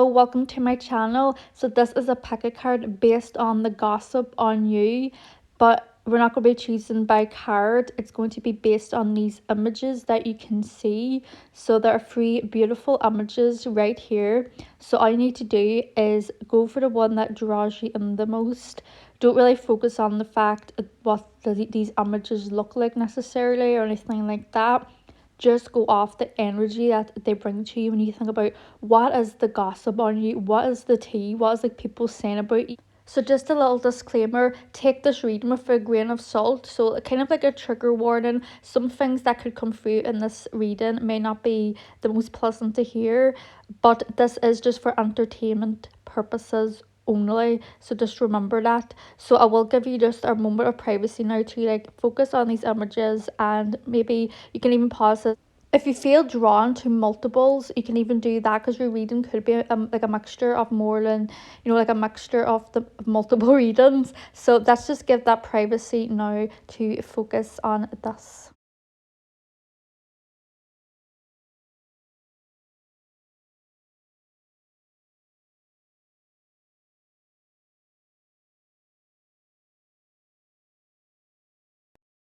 Hello, welcome to my channel. So this is a packet card based on the gossip on you, but we're not going to be choosing by card. It's going to be based on these images that you can see. So there are three beautiful images right here. So all you need to do is go for the one that draws you in the most. Don't really focus on the fact of what these images look like necessarily or anything like that. Just go off the energy that they bring to you when you think about what is the gossip on you, what is the tea, what is like people saying about you. So just a little disclaimer, take this reading with a grain of salt. So kind of like a trigger warning, some things that could come through in this reading may not be the most pleasant to hear, but this is just for entertainment purposes only, so just remember that. So I will give you just a moment of privacy now to like focus on these images, and maybe you can even pause it. If you feel drawn to multiples, you can even do that, because your reading could be like a mixture of more than, like a mixture of the multiple readings. So let's just give that privacy now to focus on this.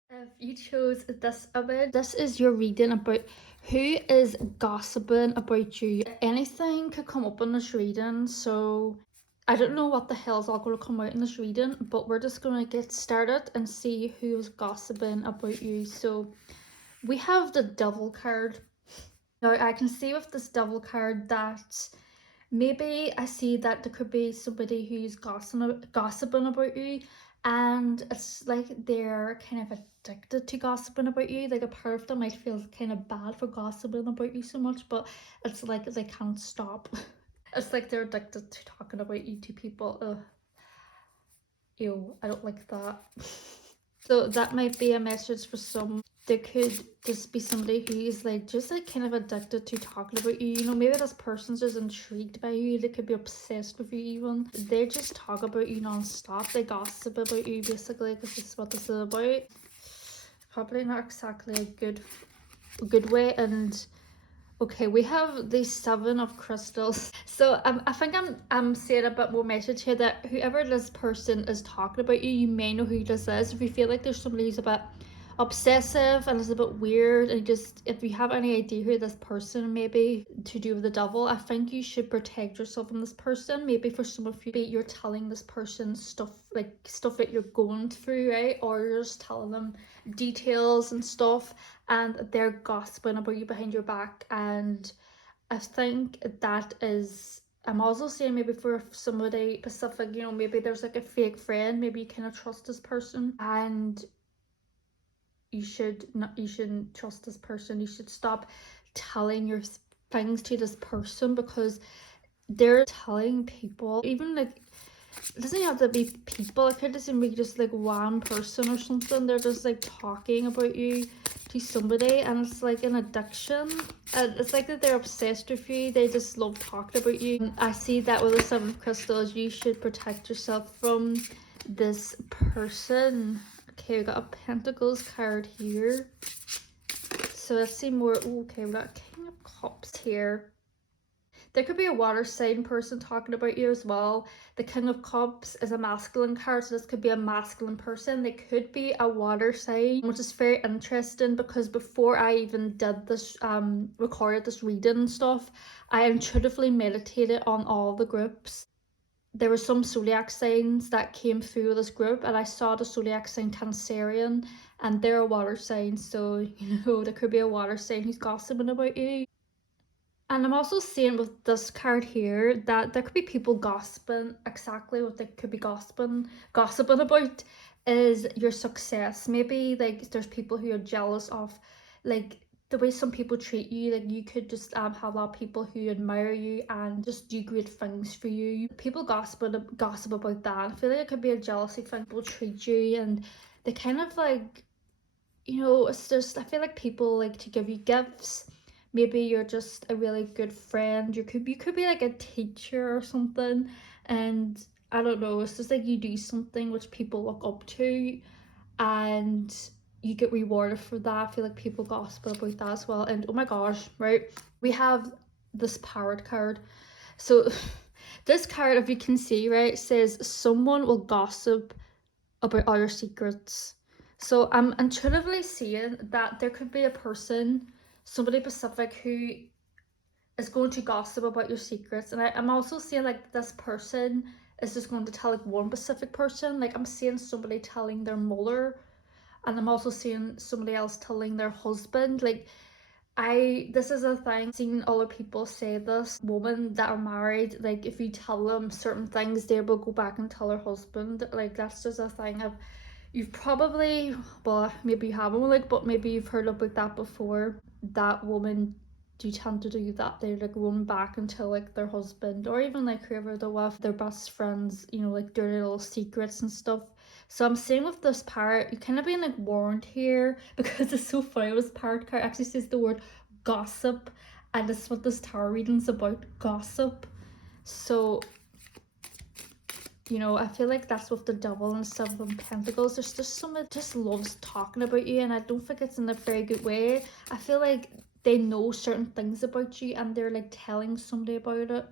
If you chose this image, this is your reading about who is gossiping about you. Anything could come up in this reading, so I don't know what the hell's all going to come out in this reading, but we're just going to get started and see who is gossiping about you. So we have the Devil card. Now I can see with this Devil card that maybe I see that there could be somebody who's gossiping about you, and it's like they're kind of addicted to gossiping about you. Like a part of them might feel kind of bad for gossiping about you so much, but it's like they can't stop. It's like they're addicted to talking about you to people. Ugh, ew, I don't like that. So that might be a message for some. There could just be somebody who is like just like kind of addicted to talking about you. Maybe this person's just intrigued by you. They could be obsessed with you even. They just talk about you non-stop. They gossip about you basically, because this is what this is about. Probably not exactly a good way. And okay, we have the Seven of Crystals. So I think I'm saying a bit more message here, that whoever this person is talking about you, you may know who this is. If you feel like there's somebody who's a bit obsessive and is a bit weird, and just if you have any idea who this person may be to do with the devil, I think you should protect yourself from this person. Maybe for some of you, you're telling this person stuff that you're going through, right? Or you're just telling them details and stuff, and they're gossiping about you behind your back. And I think that is, I'm also saying maybe for somebody specific, maybe there's like a fake friend, maybe you kind of trust this person, and you shouldn't trust this person. You should stop telling your things to this person, because they're telling people, even like, it doesn't have to be people, it could just be just like one person or something. They're just like talking about you to somebody, and it's like an addiction, and it's like that they're obsessed with you. They just love talking about you. And I see that with the Seven of Crystals, you should protect yourself from this person. Okay, we got a Pentacles card here. So let's see more. Okay, we got King of Cups here. There could be a water sign person talking about you as well. The King of Cups is a masculine card, so this could be a masculine person. They could be a water sign, which is very interesting, because before I even did this, recorded this reading and stuff, I intuitively meditated on all the groups. There were some zodiac signs that came through this group, and I saw the zodiac sign Cancerian, and they're a water sign, so there could be a water sign who's gossiping about you. And I'm also seeing with this card here that there could be people gossiping. Exactly what they could be gossiping about is your success. Maybe like there's people who are jealous of like the way some people treat you. Like you could just have a lot of people who admire you and just do great things for you. People gossip about that. I feel like it could be a jealousy thing. People treat you and they kind of like, it's just, I feel like people like to give you gifts. Maybe you're just a really good friend. You could be like a teacher or something, and I don't know, it's just like you do something which people look up to, and you get rewarded for that. I feel like people gossip about that as well. And oh my gosh, right? We have this Parrot card. So this card, if you can see, right, says someone will gossip about all your secrets. So I'm intuitively seeing that there could be a person, somebody specific, who is going to gossip about your secrets. And I'm also seeing like this person is just going to tell like one specific person. Like I'm seeing somebody telling their mother, and I'm also seeing somebody else telling their husband. Like this is a thing, seen other people say this, women that are married, like if you tell them certain things, they will go back and tell their husband. Like that's just a thing of, you've probably, well maybe you haven't, like, but maybe you've heard about that before, that women do tend to do that. They like run back and tell like their husband, or even like whoever they're with, their best friends, you know, like dirty little secrets and stuff. So I'm saying with this part, you're kind of being like warned here, because it's so funny. This part card actually says the word gossip, and this is what this tarot reading's about, gossip. So, you know, I feel like that's with the Devil and Seven Pentacles. There's just someone that just loves talking about you, and I don't think it's in a very good way. I feel like they know certain things about you, and they're like telling somebody about it,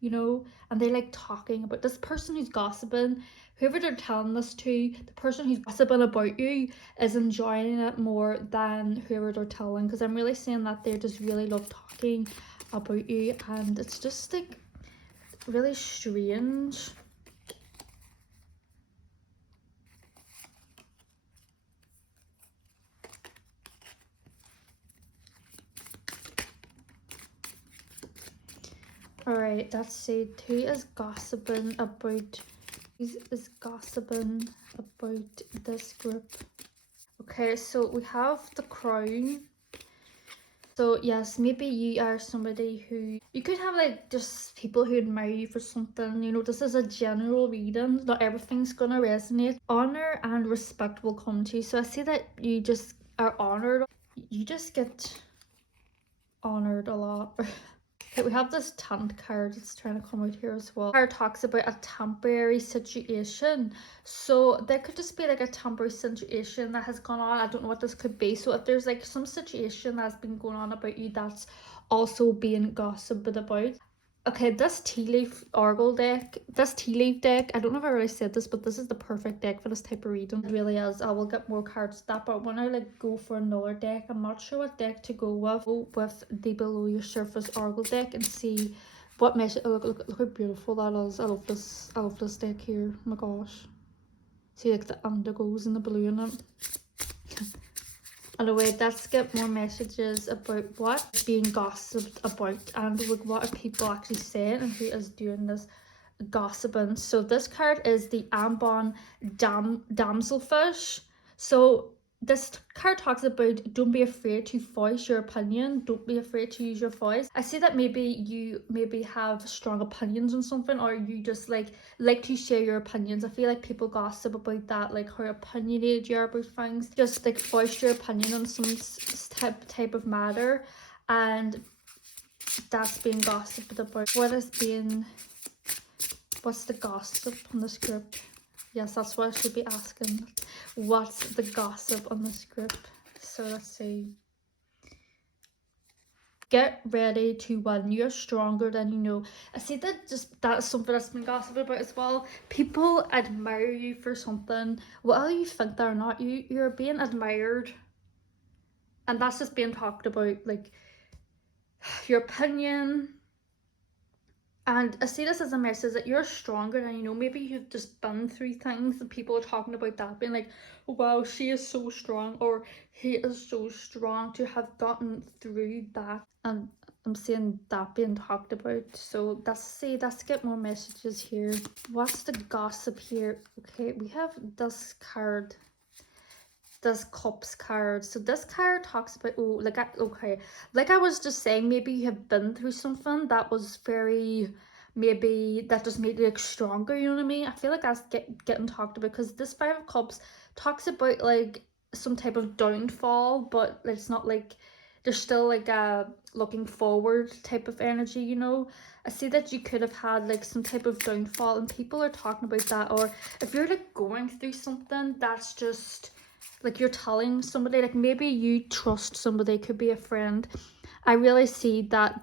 you know, and they like talking about this person who's gossiping. Whoever they're telling this to, the person who's gossiping about you is enjoying it more than whoever they're telling, because I'm really saying that they just really love talking about you, and it's just like really strange. Alright, let's see. Who is gossiping about? Who is gossiping about this group? Okay, so we have the Crown. So yes, maybe you are somebody who, you could have like just people who admire you for something. You know, this is a general reading. Not everything's gonna resonate. Honor and respect will come to you. So I see that you just are honored. You just get honored a lot. Okay, we have this Tempt card that's trying to come out here as well. Card talks about a temporary situation. So there could just be like a temporary situation that has gone on. I don't know what this could be. So if there's like some situation that's been going on about you that's also being gossiped about. Okay, this tea leaf oracle deck, this tea leaf deck, I don't know if I already said this, but this is the perfect deck for this type of reading. It really is. I will get more cards that, but when I like go for another deck, I'm not sure what deck to go with. Go with the below your surface oracle deck and see what message. Look how beautiful that is. I love this deck here. Oh my gosh. See like the indigos and the blue in it. Anyway, let's get more messages about what's being gossiped about, and like what are people actually saying and who is doing this gossiping. So this card is the Ambon Damselfish. So this card talks about don't be afraid to voice your opinion, don't be afraid to use your voice. I see that maybe you have strong opinions on something, or you just like to share your opinions. I feel like people gossip about that, like how opinionated you are about things. Just like voice your opinion on some type of matter, and that's being gossiped about. What's the gossip on this group? Yes, that's what I should be asking. What's the gossip on this group? So let's see. Get ready to win. You're stronger than you know. I see that that's something that's been gossiped about as well. People admire you for something. Whether you think that or not, you're being admired. And that's just being talked about, like your opinion. And I see this as a message that you're stronger than you know. Maybe you've just been through things and people are talking about that, being like, wow, she is so strong, or he is so strong to have gotten through that. And I'm seeing that being talked about. So let's get more messages here. What's the gossip here? Okay, we have this card. This Cups card. So this card talks about, like I was just saying, maybe you have been through something that was very, maybe that just made you like stronger, you know what I mean? I feel like that's getting talked about, because this Five of Cups talks about like some type of downfall, but it's not like, there's still like a looking forward type of energy, you know? I see that you could have had like some type of downfall, and people are talking about that. Or if you're like going through something that's just like you're telling somebody, like maybe you trust somebody, could be a friend. I really see that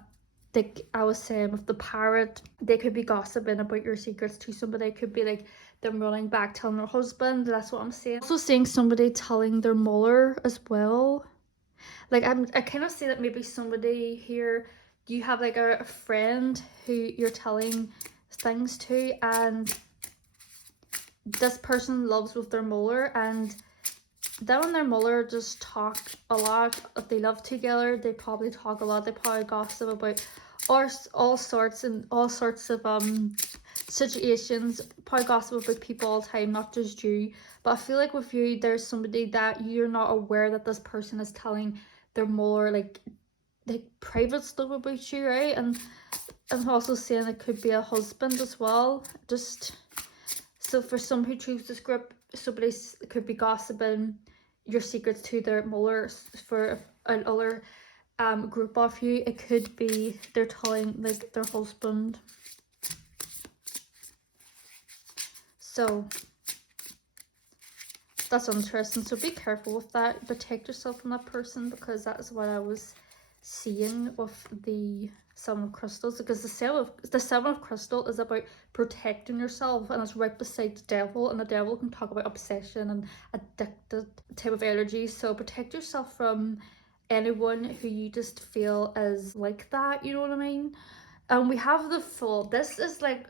like I was saying with the parrot, they could be gossiping about your secrets to somebody. It could be like them running back telling their husband. That's what I'm saying. Also seeing somebody telling their mother as well. Like I kind of see that maybe somebody here, you have like a friend who you're telling things to, and this person loves with their mother, and them and their mother just talk a lot. If they live together, they probably talk a lot. They probably gossip about all sorts of situations. Probably gossip about people all the time, not just you. But I feel like with you, there's somebody that you're not aware that this person is telling their mother like private stuff about you, right? And I'm also saying it could be a husband as well. Just so for some who choose this group, somebody could be gossiping your secrets to their mother. For another group of you, it could be they're telling like their husband. So that's interesting. So be careful with that. Protect yourself from that person, because that is what I was seeing with the Seven of Crystals. Because the Seven of Crystal is about protecting yourself, and it's right beside the Devil, and the Devil can talk about obsession and addicted type of energy. So protect yourself from anyone who you just feel is like that, you know what I mean? And we have the Fool. This is like,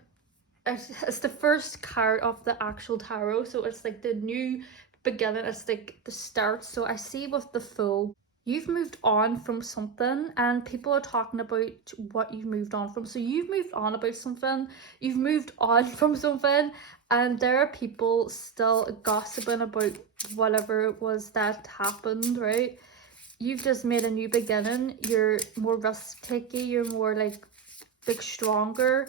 it's the first card of the actual tarot, so it's like the new beginning. It's like the start. So I see with the Fool, you've moved on from something, and people are talking about what you've moved on from. So you've moved on about something, you've moved on from something, and there are people still gossiping about whatever it was that happened, right? You've just made a new beginning. You're more risk taking, you're more like stronger.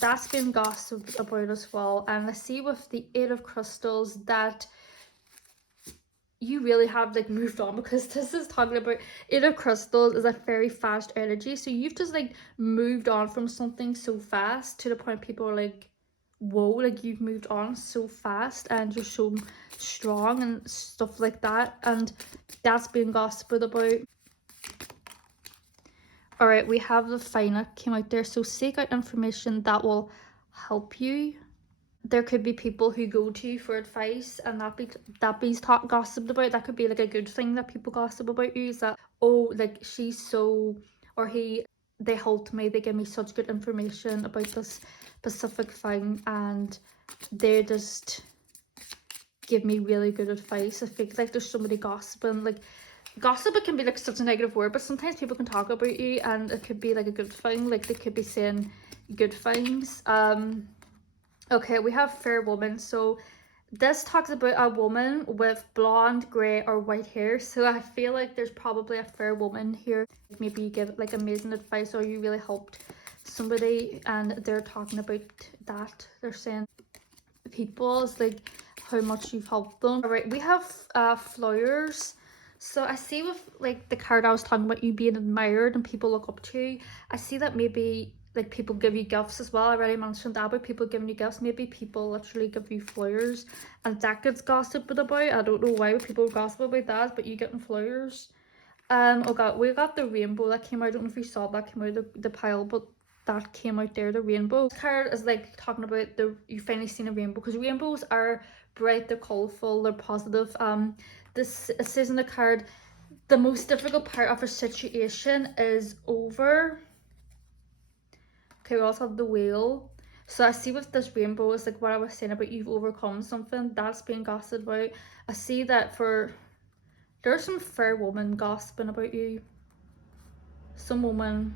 That's been gossiped about as well. And I see with the Eight of Crystals that you really have like moved on, because this is talking about Eight of Crystals is a very fast energy. So you've just like moved on from something so fast, to the point people are like, whoa, like you've moved on so fast and you're so strong and stuff like that. And that's being gossiped about. All right, we have the Fina came out there. So seek out information that will help you. There could be people who go to you for advice, and that be gossiped about. That could be like a good thing that people gossip about you, is that, oh, like she's so, or he, they helped me, they give me such good information about this specific thing, and they just give me really good advice. I think like there's somebody gossiping. Like gossip, it can be like such a negative word, but sometimes people can talk about you and it could be like a good thing. Like they could be saying good things. Okay, we have Fair Woman. So this talks about a woman with blonde, grey or white hair. So I feel like there's probably a fair woman here. Maybe you give like amazing advice, or you really helped somebody and they're talking about that. They're saying people is like how much you've helped them. All right, we have flowers. So I see with like the card I was talking about, you being admired and people look up to you, I see that maybe like people give you gifts as well. I already mentioned that about people giving you gifts. Maybe people literally give you flowers, and that gets gossiped about. I don't know why people gossip about that, but you getting flowers. Oh god, we got the rainbow that came out. I don't know if you saw that came out of the pile, but that came out there, the rainbow. This card is like talking about you finally seen a rainbow, because rainbows are bright, they're colourful, they're positive. This, it says in the card, the most difficult part of a situation is over. Okay, we also have the wheel. So I see with this rainbow is like what I was saying about you've overcome something. That's being gossiped about. I see that there's some fair woman gossiping about you. Some woman,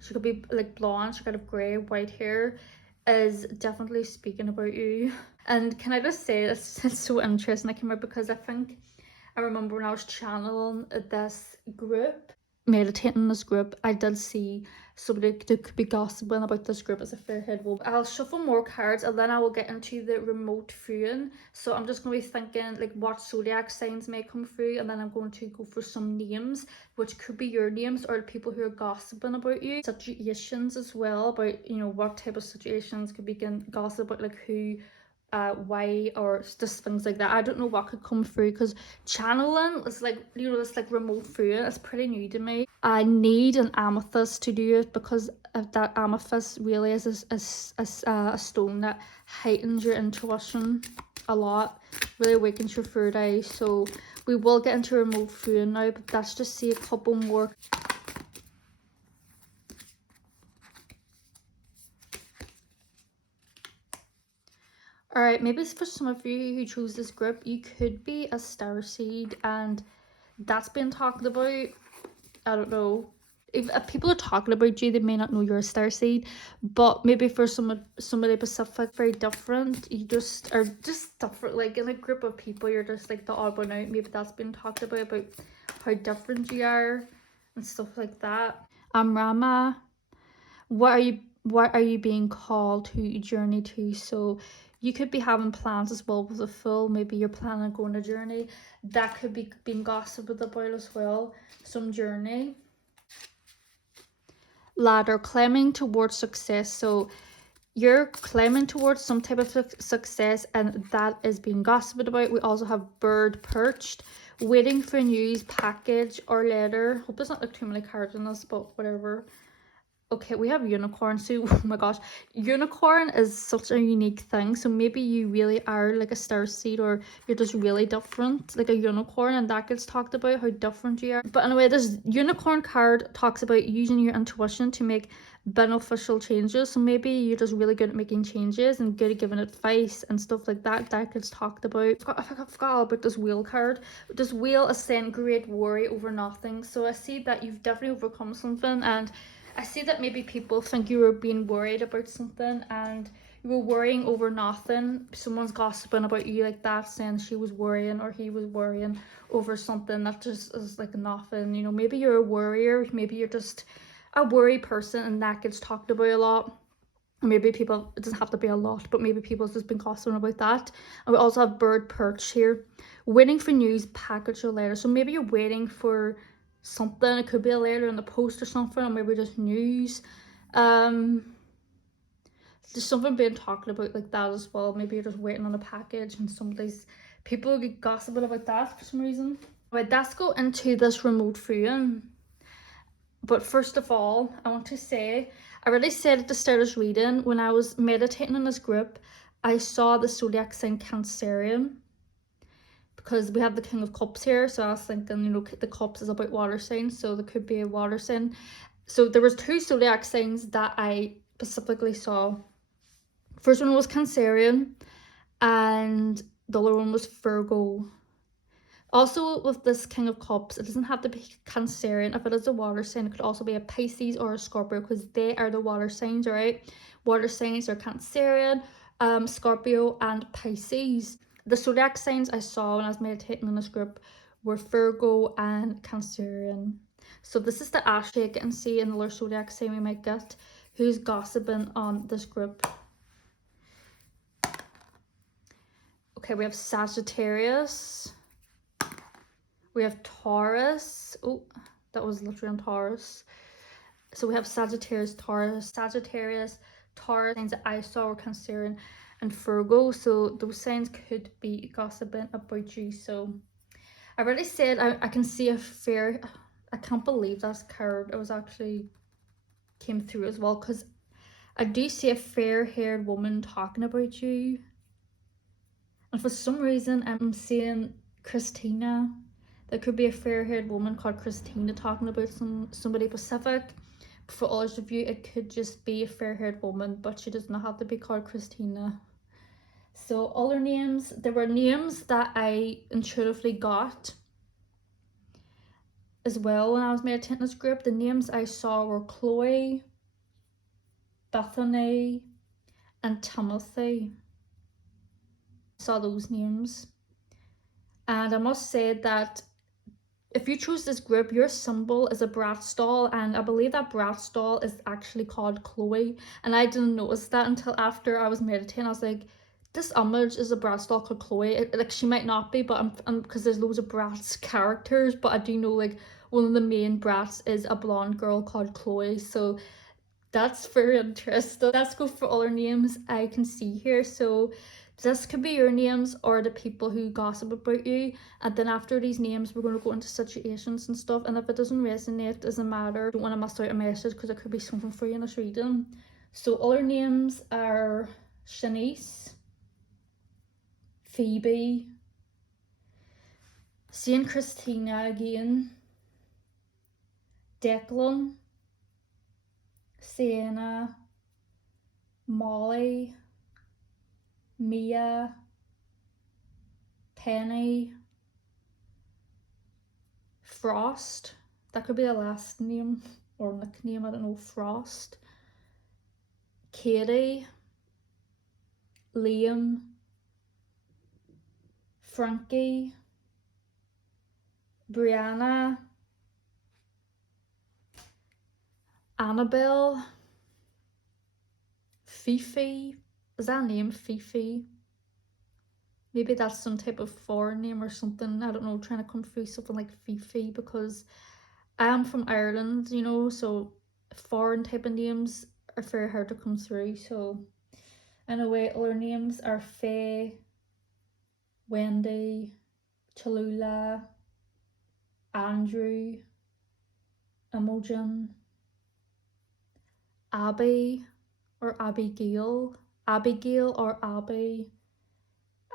she could be like blonde, she could have grey, white hair, is definitely speaking about you. And can I just say, it's so interesting that came out, because I remember when I was channeling this group, meditating this group, I did see somebody that could be gossiping about this group as a fair-haired woman. I'll shuffle more cards and then I will get into the remote viewing. So I'm just going to be thinking like what zodiac signs may come through, and then I'm going to go for some names, which could be your names or the people who are gossiping about you. Situations as well, about, you know, what type of situations could be gossip about, like who why, or just things like that. I don't know what could come through, because channeling is like, you know, it's like remote through it. It's pretty new to me. I need an amethyst to do it, because of that amethyst really is a stone that heightens your intuition a lot, really awakens your third eye. So we will get into remote viewing now, but let's just see a couple more. Alright, maybe for some of you who chose this group, you could be a starseed, and that's been talked about. I don't know. If people are talking about you, they may not know you're a starseed, but maybe for somebody Pacific, very different. You just are just different. Like in a group of people, you're just like the odd one out. Maybe that's been talked about how different you are and stuff like that. Rama, what are you being called to journey to? So you could be having plans as well with a full, maybe you're planning on going on a journey. That could be being gossiped about as well, some journey. Ladder, climbing towards success. So you're climbing towards some type of success, and that is being gossiped about. We also have bird perched, waiting for news, package or letter. Hope there's not like too many cards in this, but whatever. Okay, we have unicorn. So oh my gosh, unicorn is such a unique thing. So maybe you really are like a starseed, or you're just really different, like a unicorn, and that gets talked about how different you are. But anyway, this unicorn card talks about using your intuition to make beneficial changes. So maybe you're just really good at making changes and good at giving advice and stuff like that. That gets talked about. I forgot all about this wheel card. This wheel is saying great worry over nothing. So I see that you've definitely overcome something, and I see that maybe people think you were being worried about something, and you were worrying over nothing. Someone's gossiping about you like that, saying she was worrying or he was worrying over something that just is like nothing. You know, maybe you're a worrier, maybe you're just a worry person, and that gets talked about a lot. Maybe people, it doesn't have to be a lot, but maybe people's just been gossiping about that. And we also have bird perch here, waiting for news, package or letter. So maybe you're waiting for something. It could be a letter in the post or something, or maybe just news. There's something being talked about like that as well. Maybe you're just waiting on a package, and people get gossiping about that for some reason. Right, let's go into this remote viewing. But first of all, I want to say, I already said at the start of this reading, when I was meditating in this group, I saw the zodiac sign Cancerian, because we have the King of Cups here. So I was thinking, you know, the cups is about water signs, so there could be a water sign. So there was 2 zodiac signs that I specifically saw. First one was Cancerian, and the other one was Virgo. Also, with this King of Cups, it doesn't have to be Cancerian. If it is a water sign, it could also be a Pisces or a Scorpio, because they are the water signs, right? Water signs are Cancerian, Scorpio, and Pisces. The zodiac signs I saw when I was meditating in this group were Virgo and Cancerian. So this is the Ashley I can see in the other zodiac sign we might get, who's gossiping on this group. Okay, we have Sagittarius. We have Taurus. Oh, that was literally on Taurus. So we have Sagittarius, Taurus, Taurus signs that I saw were Cancerian and Virgo. So those signs could be gossiping about you. So I already said I can see a fair, I can't believe that card. It was actually came through as well, because I do see a fair-haired woman talking about you. And for some reason I'm seeing Christina. There could be a fair-haired woman called Christina talking about somebody Pacific. For others of you, it could just be a fair-haired woman, but she does not have to be called Christina. So other names, there were names that I intuitively got as well when I was meditating this group. The names I saw were Chloe, Bethany, and Timothy. I saw those names. And I must say that if you choose this group, your symbol is a Bratz doll, and I believe that Bratz doll is actually called Chloe. And I didn't notice that until after I was meditating. I was like, this image is a Bratz doll called Chloe. Like, she might not be, but I'm because there's loads of Bratz characters, but I do know like one of the main Bratz is a blonde girl called Chloe. So that's very interesting. Let's go for other names I can see here. So This could be your names or the people who gossip about you, and then after these names we're going to go into situations and stuff, and if it doesn't resonate, doesn't matter. Don't want to miss out a message because it could be something for you in this reading. So other names are Shanice, Phoebe, Saint Christina again, Declan, Sienna, Molly, Mia, Penny, Frost. That could be a last name or nickname, I don't know. Frost, Katie, Liam, Frankie, Brianna, Annabelle, Fifi. Is that a name, Fifi? Maybe that's some type of foreign name or something. I don't know, trying to come through something like Fifi, because I am from Ireland, you know, so foreign type of names are very hard to come through. So anyway, other names are Faye, Wendy, Cholula, Andrew, Imogen, Abby or Abigail, Abigail or Abby,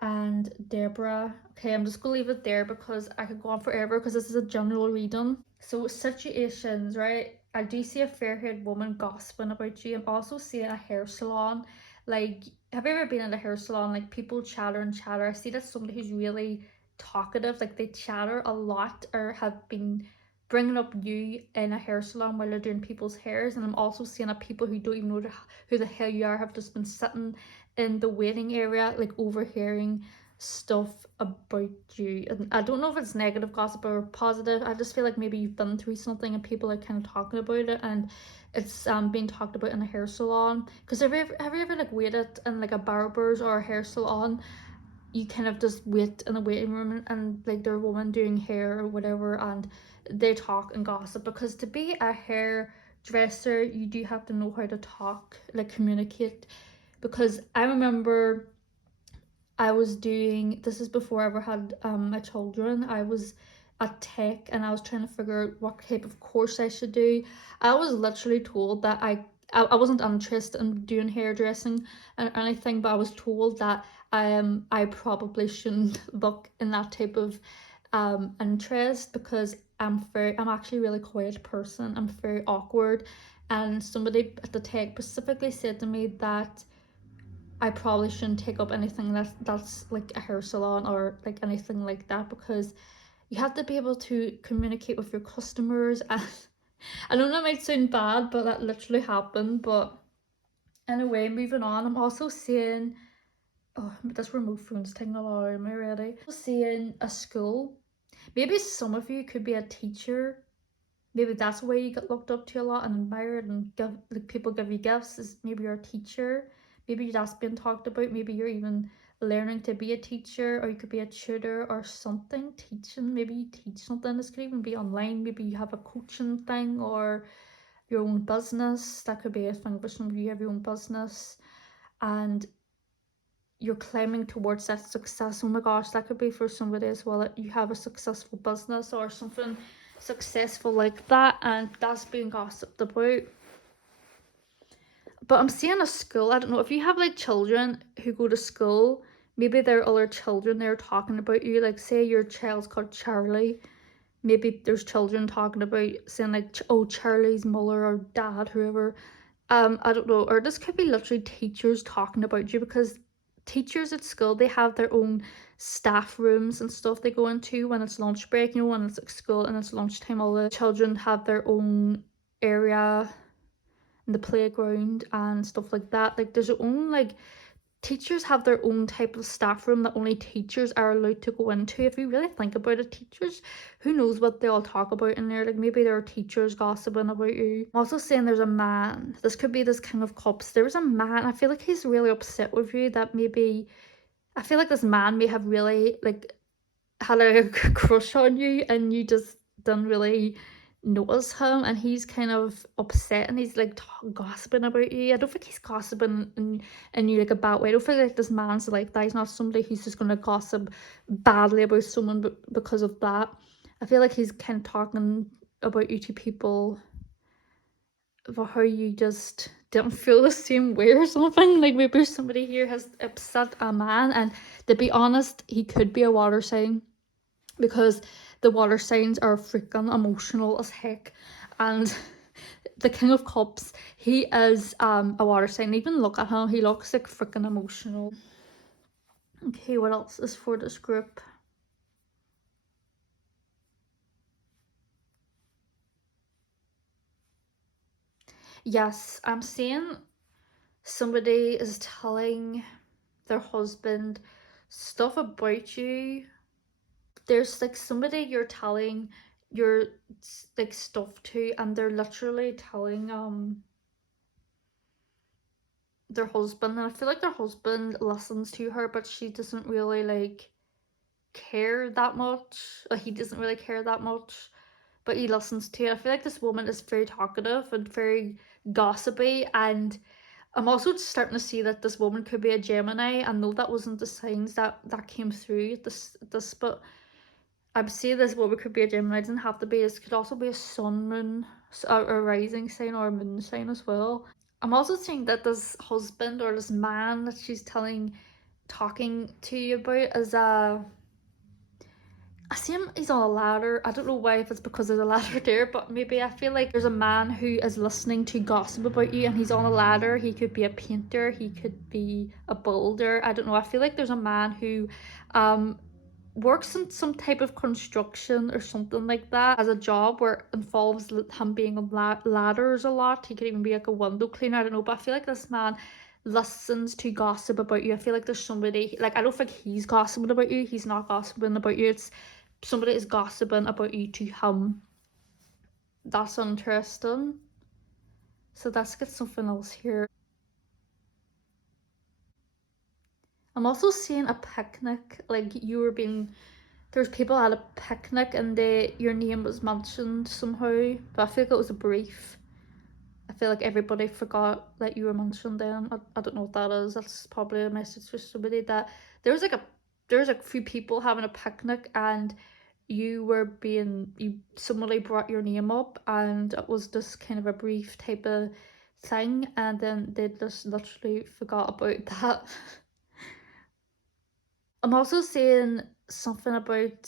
and Deborah. Okay, I'm just gonna leave it there because I could go on forever because this is a general reading. So situations, right? I do see a fair-haired woman gossiping about you. I'm also seeing a hair salon. Like, have you ever been in a hair salon? Like, people chatter and chatter. I see that somebody who's really talkative, like they chatter a lot, or have been bringing up you in a hair salon while they're doing people's hairs. And I'm also seeing that people who don't even know who the hell you are have just been sitting in the waiting area, like overhearing stuff about you. And I don't know if it's negative gossip or positive. I just feel like maybe you've been through something and people are kind of talking about it, and it's being talked about in a hair salon. Because have you ever like waited in like a barber's or a hair salon? You kind of just wait in the waiting room, and like there's a woman doing hair or whatever, and they talk and gossip. Because to be a hairdresser, you do have to know how to talk, like communicate. Because I remember I was doing, this is before I ever had my children, I was at tech and I was trying to figure out what type of course I should do. I was literally told that I wasn't interested in doing hairdressing or anything, but I was told that I probably shouldn't look in that type of interest, because I'm actually a really quiet person. I'm very awkward, and somebody at the tech specifically said to me that I probably shouldn't take up anything that's like a hair salon or like anything like that, because you have to be able to communicate with your customers. And I know that might sound bad, but that literally happened. But anyway, moving on. I'm also seeing, oh, this remote phone's taking a lot out of me already. I'm seeing a school. Maybe some of you could be a teacher. Maybe that's why you get looked up to a lot and admired, and like people give you gifts, is maybe you're a teacher. Maybe that's been talked about. Maybe you're even learning to be a teacher, or you could be a tutor or something, teaching. Maybe you teach something. This could even be online. Maybe you have a coaching thing or your own business. That could be a thing for some of you. You have your own business and you're climbing towards that success. Oh my gosh, that could be for somebody as well, that you have a successful business or something successful like that, and that's being gossiped about. But I'm seeing a school. I don't know if you have like children who go to school, maybe there are other children there talking about you. Like, say your child's called Charlie, maybe there's children talking about, saying like, oh, Charlie's mother or dad, whoever. I don't know. Or this could be literally teachers talking about you, because teachers at school, they have their own staff rooms and stuff they go into when it's lunch break. You know, when it's like school and it's lunchtime, all the children have their own area in the playground and stuff like that. Like, there's their own, like, teachers have their own type of staff room that only teachers are allowed to go into. If you really think about it, teachers, who knows what they all talk about in there. Like, maybe there are teachers gossiping about you. I'm also saying there's a man. This could be this King of Cups. There's a man. I feel like he's really upset with you, that maybe, I feel like this man may have really like had a crush on you, and you just didn't really notice him, and he's kind of upset, and he's like gossiping about you. I don't think he's gossiping in you like a bad way. I don't think like this man's like that. He's not somebody who's just gonna gossip badly about someone because of that. I feel like he's kind of talking about you to people about how you just didn't feel the same way or something. Like maybe somebody here has upset a man, and to be honest, he could be a water sign, because the water signs are freaking emotional as heck. And the King of Cups, he is a water sign. Even look at him, he looks like freaking emotional. Okay, what else is for this group? Yes, I'm seeing somebody is telling their husband stuff about you. There's like somebody you're telling your like stuff to, and they're literally telling their husband, and I feel like their husband listens to her, but she doesn't really like care that much. Like he doesn't really care that much, but he listens to it. I feel like this woman is very talkative and very gossipy, and I'm also starting to see that this woman could be a Gemini. I know that wasn't the signs that came through this, but I'm seeing this woman could be a Gemini. It doesn't have to be. It could also be a sun, moon, a rising sign, or a moon sign as well. I'm also seeing that this husband or this man that she's talking to you about is I see him, he's on a ladder. I don't know why, if it's because there's a ladder there, but maybe I feel like there's a man who is listening to gossip about you, and he's on a ladder. He could be a painter, he could be a builder. I don't know. I feel like there's a man who um works in some type of construction or something like that, as a job where it involves him being on ladders a lot. He could even be like a window cleaner. I don't know, but I feel like this man listens to gossip about you. I feel like there's somebody, like, I don't think he's gossiping about you. He's not gossiping about you. It's somebody is gossiping about you to him. That's interesting. So let's get something else here. I'm also seeing a picnic, like you were being, there's people at a picnic, and your name was mentioned somehow, but I feel like it was a brief. I feel like everybody forgot that you were mentioned then. I don't know what that is. That's probably a message for somebody that there was like a there's like a few people having a picnic, and you somebody brought your name up, and it was just kind of a brief type of thing, and then they just literally forgot about that. I'm also saying something about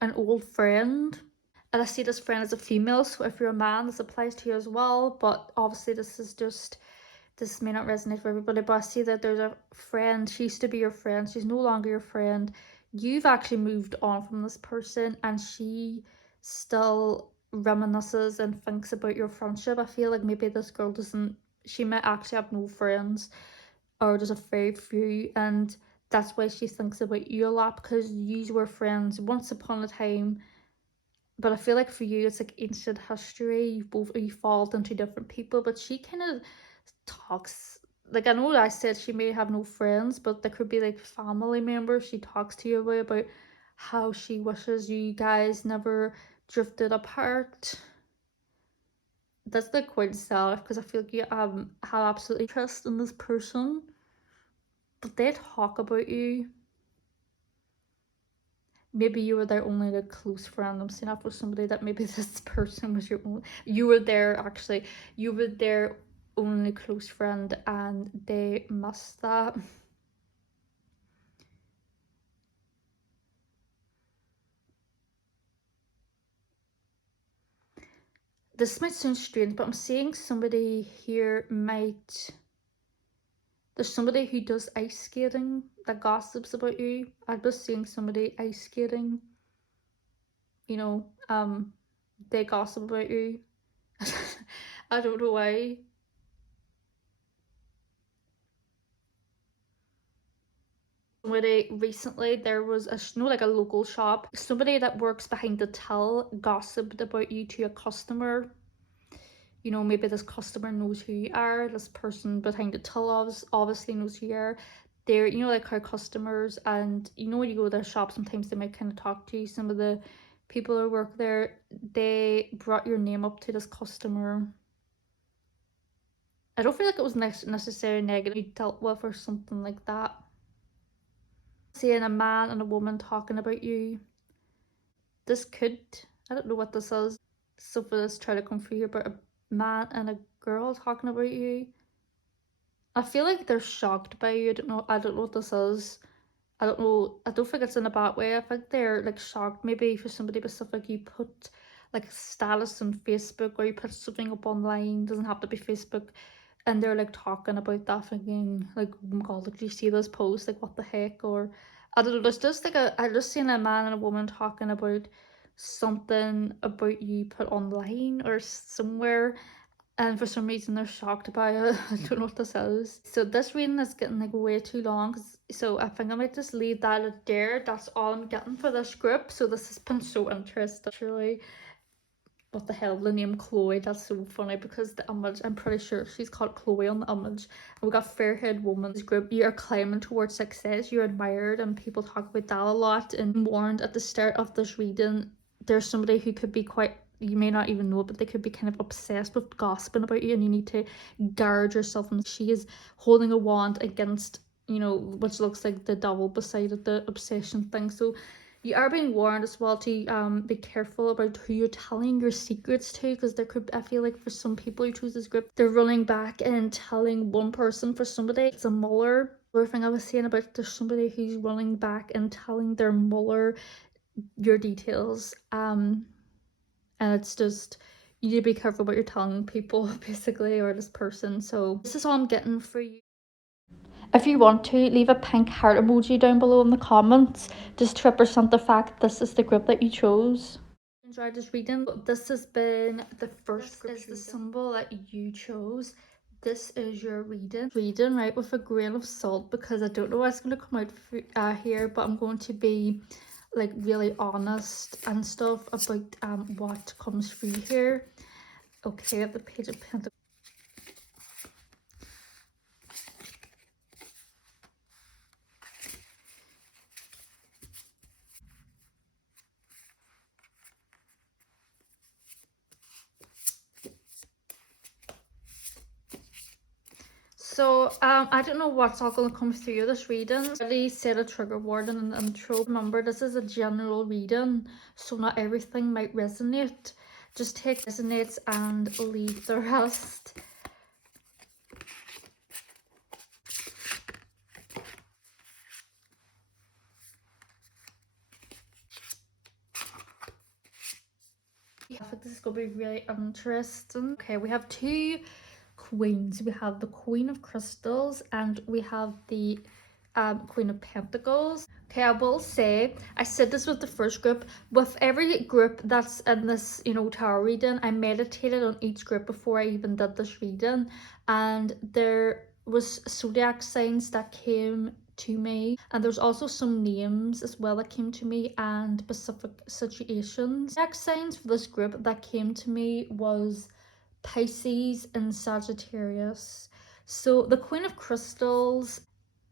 an old friend. And I see this friend as a female, so if you're a man, this applies to you as well. But obviously, this may not resonate for everybody. But I see that there's a friend. She used to be your friend. She's no longer your friend. You've actually moved on from this person, and she still reminisces and thinks about your friendship. I feel like maybe this girl doesn't. She might actually have no friends, or just a very few, and that's why she thinks about you a lot, because you were friends once upon a time. But I feel like for you, it's like ancient history. You've both evolved into different people, but she kind of talks. Like, I know I said she may have no friends, but there could be like family members she talks to you about how she wishes you guys never drifted apart. That's like quite sad, because I feel like you have absolutely trust in this person, but they talk about you. Maybe you were their only like close friend. I'm seeing that for somebody that maybe this person was your only. You were there actually. You were their only close friend, and they missed that. This might sound strange, but I'm seeing somebody here might. There's somebody who does ice skating that gossips about you. I'm just seeing somebody ice skating. You know, they gossip about you. I don't know why. Somebody recently, there was a like a local shop, somebody that works behind the till gossiped about you to a customer. You know, maybe this customer knows who you are. This person behind the till obviously knows who you are. They're, you know, like how customers, and you know, when you go to their shop, sometimes they might kind of talk to you. Some of the people who work there, they brought your name up to this customer. I don't feel like it was necessarily negative you dealt with or something like that. Seeing a man and a woman talking about you. This could, I don't know what this is. So for this, try to come through here about a man and a girl talking about you. I feel like they're shocked by you. I don't know what this is. I don't know. I don't think it's in a bad way. I think they're like shocked. Maybe for somebody specific, you put like a status on Facebook or you put something up online. It doesn't have to be Facebook, and they're like talking about that, thinking like, "Oh my god, did you see this post? Like, what the heck?" Or I don't know. There's just like I just seen a man and a woman talking about something about you put online or somewhere, and for some reason they're shocked by it. I don't know what this is. So this reading is getting like way too long. So I think I might just leave that at there. That's all I'm getting for this group. So this has been so interesting. Actually, what the hell, the name Chloe, that's so funny because the image, I'm pretty sure she's called Chloe on the image. And we got fair-haired woman's group. You are climbing towards success. You're admired and people talk about that a lot. And warned at the start of this reading, there's somebody who could be quite, you may not even know, but they could be kind of obsessed with gossiping about you, and you need to guard yourself. And she is holding a wand against, you know, which looks like the devil beside it, the obsession thing. So you are being warned as well to be careful about who you're telling your secrets to, because there could, I feel like for some people who choose this group, they're running back and telling one person. For somebody, it's a muller. The other thing I was saying about, there's somebody who's running back and telling their muller your details, and it's just, you need to be careful what you're telling people basically, or this person. So this is all I'm getting for you. If you want to, leave a pink heart emoji down below in the comments just to represent the fact this is the group that you chose. Enjoyed this reading. This has been the first, is the symbol that you chose. This is your reading, right, with a grain of salt, because I don't know what's going to come out here, but I'm going to be like really honest and stuff about what comes through here. Okay, the Page of Pentacles. So I don't know what's all going to come through this reading. I already said a trigger warning in the intro. Remember, this is a general reading, so not everything might resonate. Just take what resonates and leave the rest. I think this is going to be really interesting. Okay, we have two queens. We have the Queen of Crystals and we have the Queen of Pentacles. Okay, I will say, I said this with the first group. With every group that's in this, you know, tarot reading, I meditated on each group before I even did this reading. And there was zodiac signs that came to me, and there's also some names as well that came to me, and specific situations. Zodiac signs for this group that came to me was Pisces and Sagittarius. So the Queen of Crystals,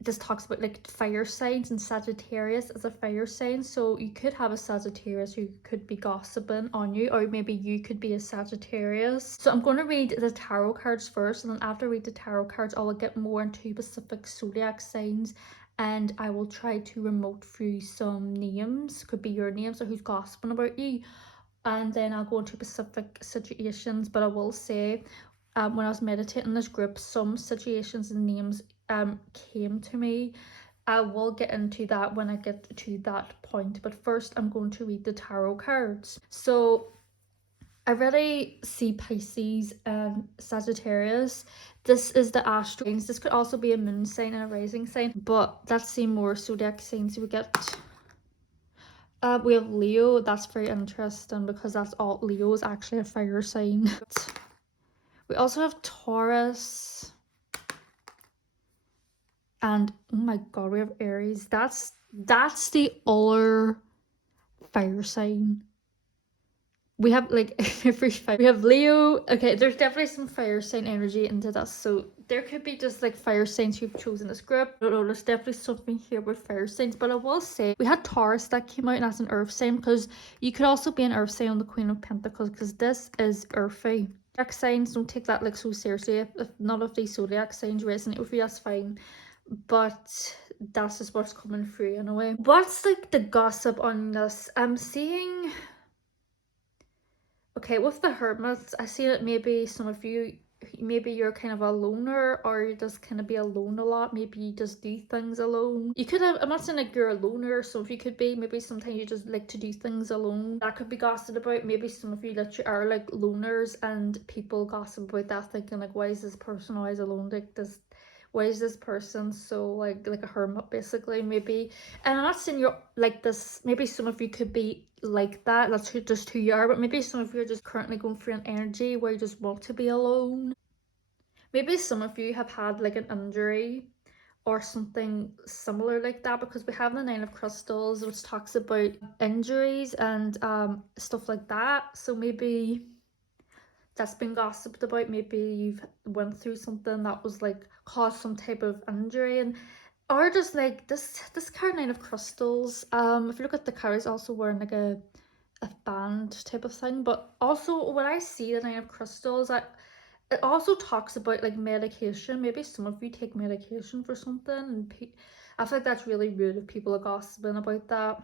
this talks about like fire signs, and Sagittarius is a fire sign. So you could have a Sagittarius who could be gossiping on you, or maybe you could be a Sagittarius. So I'm going to read the tarot cards first, and then after I read the tarot cards, I will get more into specific zodiac signs, and I will try to remote through some names, could be your names or who's gossiping about you, and then I'll go into specific situations. But I will say, when I was meditating this group, some situations and names came to me. I will get into that when I get to that point, but first I'm going to read the tarot cards. So I really see Pisces and Sagittarius. This is the astral signs. This could also be a moon sign and a rising sign, but let's see more zodiac signs. We have Leo. That's very interesting because that's all, Leo is actually a fire sign. We also have Taurus. And oh my god, we have Aries. That's the other fire sign. We have like every fire. We have Leo. Okay, there's definitely some fire sign energy into that. So there could be just like fire signs who've chosen this group. I don't know, there's definitely something here with fire signs, but I will say we had Taurus that came out and as an earth sign, because you could also be an earth sign on the Queen of Pentacles, because this is earthy. Zodiac signs, don't take that like so seriously. If none of these zodiac signs resonate with you, that's fine, but that's just what's coming through in a way. What's like the gossip on this? I'm seeing, okay, with the hermits, I see that maybe some of you, maybe you're kind of a loner, or you just kind of be alone a lot. Maybe you just do things alone. You could have, I'm not saying like you're a loner, so if you could be, maybe sometimes you just like to do things alone. That could be gossiped about. Maybe some of you literally are like loners and people gossip about that, thinking like, why is this person always alone? Like this, why is this person so like a hermit basically, maybe. And I'm not saying you're like this, maybe some of you could be like that, that's just who you are, but maybe some of you are just currently going through an energy where you just want to be alone. Maybe some of you have had like an injury or something similar like that, because we have the Nine of Crystals, which talks about injuries and stuff like that. So maybe that's been gossiped about. Maybe you've went through something that was like caused some type of injury, and or just like this card, Nine of Crystals. If you look at the card, it's also wearing like a band type of thing. But also when I see the Nine of Crystals, it also talks about like medication. Maybe some of you take medication for something, and I feel like that's really rude if people are gossiping about that.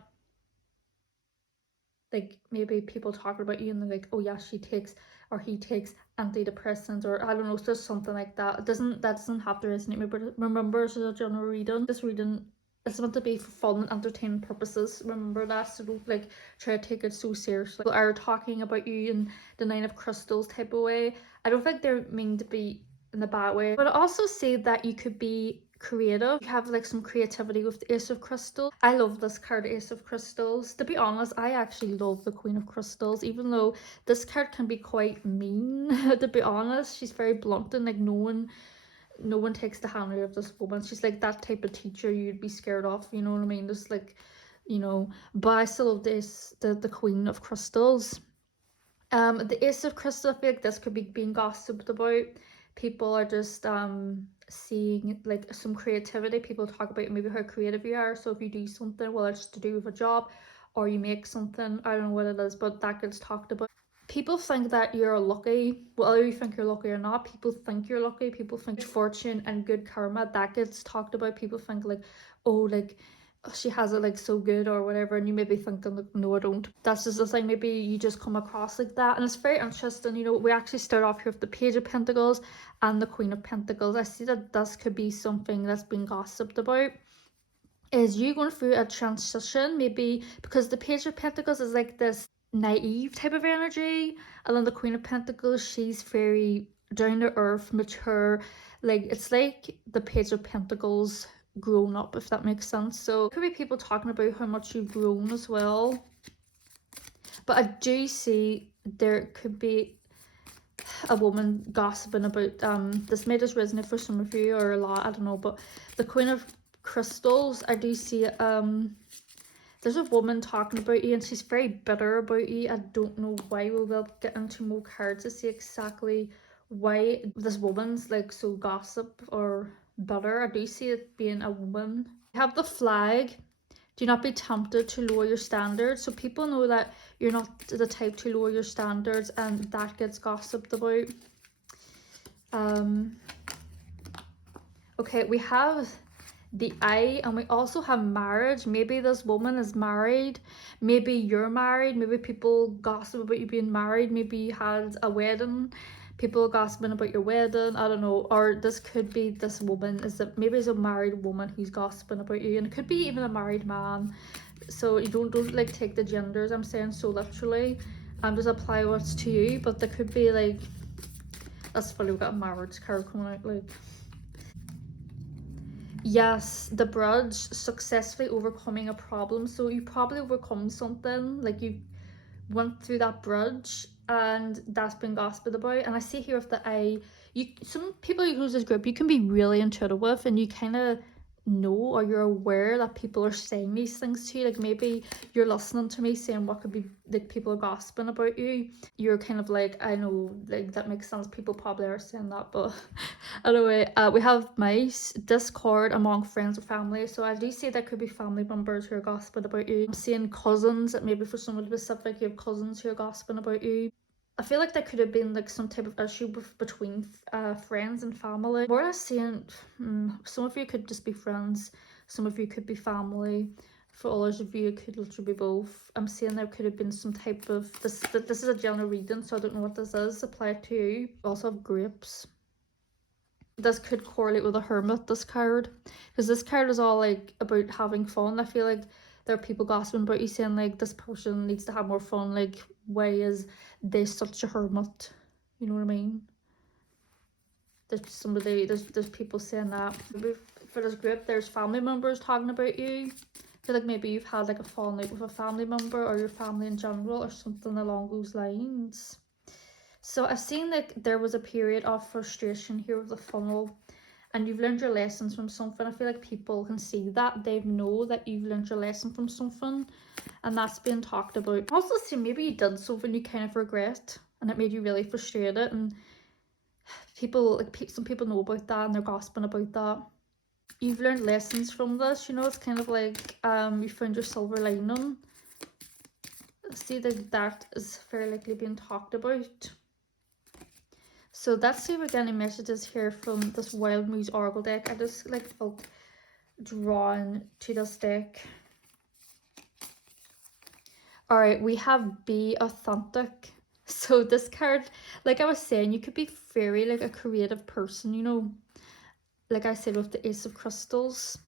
Like maybe people talking about you and they're like, oh yeah, she takes or he takes antidepressants, or I don't know, just something like that. That doesn't have to resonate me, but remember, this is a general reading. This reading is meant to be for fun and entertainment purposes. Remember that, so don't like try to take it so seriously. People are talking about you in the Nine of Crystals type of way. I don't think they're mean to be in the bad way, but I also say that you could be creative. You have like some creativity with the Ace of Crystals. I love this card, Ace of Crystals. To be honest, I actually love the Queen of Crystals, even though this card can be quite mean. To be honest, she's very blunt, and like no one takes the hand out of this woman. She's like that type of teacher you'd be scared of, you know what I mean? Just like, you know, but I still love this, the Queen of Crystals. The Ace of Crystals, I feel like this could be being gossiped about. People are just seeing like some creativity. People talk about maybe how creative you are. So if you do something, well, it's to do with a job, or you make something, I don't know what it is, but that gets talked about. People think that you're lucky, whether you think you're lucky or not. People think you're lucky. People think fortune and good karma, that gets talked about. People think like, oh, like she has it like so good or whatever, and you maybe think like, no, I don't. That's just the thing, maybe you just come across like that. And it's very interesting, you know, we actually start off here with the Page of Pentacles and the Queen of Pentacles. I see that this could be something that's been gossiped about. Is you going through a transition, maybe because the Page of Pentacles is like this naive type of energy, and then the Queen of Pentacles, she's very down to earth, mature. Like it's like the Page of Pentacles grown up, if that makes sense. So there could be people talking about how much you've grown as well, but I do see there could be a woman gossiping about this may just resonate for some of you or a lot, I don't know, but the Queen of Crystals, I do see there's a woman talking about you and she's very bitter about you. I don't know why. We will get into more cards to see exactly why this woman's like so gossip or bitter. I do see it being a woman. You have the flag. Do not be tempted to lower your standards. So people know that you're not the type to lower your standards, and that gets gossiped about. Okay, we have the Eye, and we also have marriage. Maybe this woman is married, maybe you're married, maybe people gossip about you being married, maybe you had a wedding, people gossiping about your wedding, I don't know. Or this could be this woman is that maybe it's a married woman who's gossiping about you, and it could be even a married man. So you don't like take the genders I'm saying so literally, and just apply what's to you. But there could be like, that's funny, we've got a marriage card coming out, like, yes, the Brudge, successfully overcoming a problem. So you probably overcome something, like you went through that Brudge, and that's been gossiped about. And I see here with the Eye, some people who use this group, you can be really intuitive with, and you kind of know, or you're aware that people are saying these things to you. Like maybe you're listening to me saying what could be like people are gossiping about you. You're kind of like, I know, like that makes sense, people probably are saying that, but anyway, we have mice, discord among friends or family. So I do say that could be family members who are gossiping about you. I'm seeing cousins, that maybe for someone specific you have cousins who are gossiping about you. I feel like there could have been like some type of issue between friends and family. What I'm saying, some of you could just be friends, some of you could be family. For others of you, it could literally be both. I'm saying there could have been some type of this is a general reading, so I don't know what this is. Apply it to you. Also have grapes. This could correlate with a hermit, this card, because this card is all like about having fun. I feel like there are people gossiping about you saying like this person needs to have more fun, like why is they such a hermit, you know what I mean? There's people saying that. Maybe for this group there's family members talking about you. I feel like maybe you've had like a falling out with a family member or your family in general or something along those lines. So I've seen like there was a period of frustration here with the funnel, and you've learned your lessons from something. I feel like people can see that, they know that you've learned your lesson from something, and that's being talked about. I also see maybe you did something you kind of regret and it made you really frustrated, and people like some people know about that and they're gossiping about that. You've learned lessons from this, you know. It's kind of like you found your silver lining. See that that is very likely being talked about. So let's see if we get any messages here from this Wild Muse Oracle deck. I just like felt drawn to this deck. Alright, we have Be Authentic. So this card, like I was saying, you could be very like a creative person, you know. Like I said with the Ace of Crystals.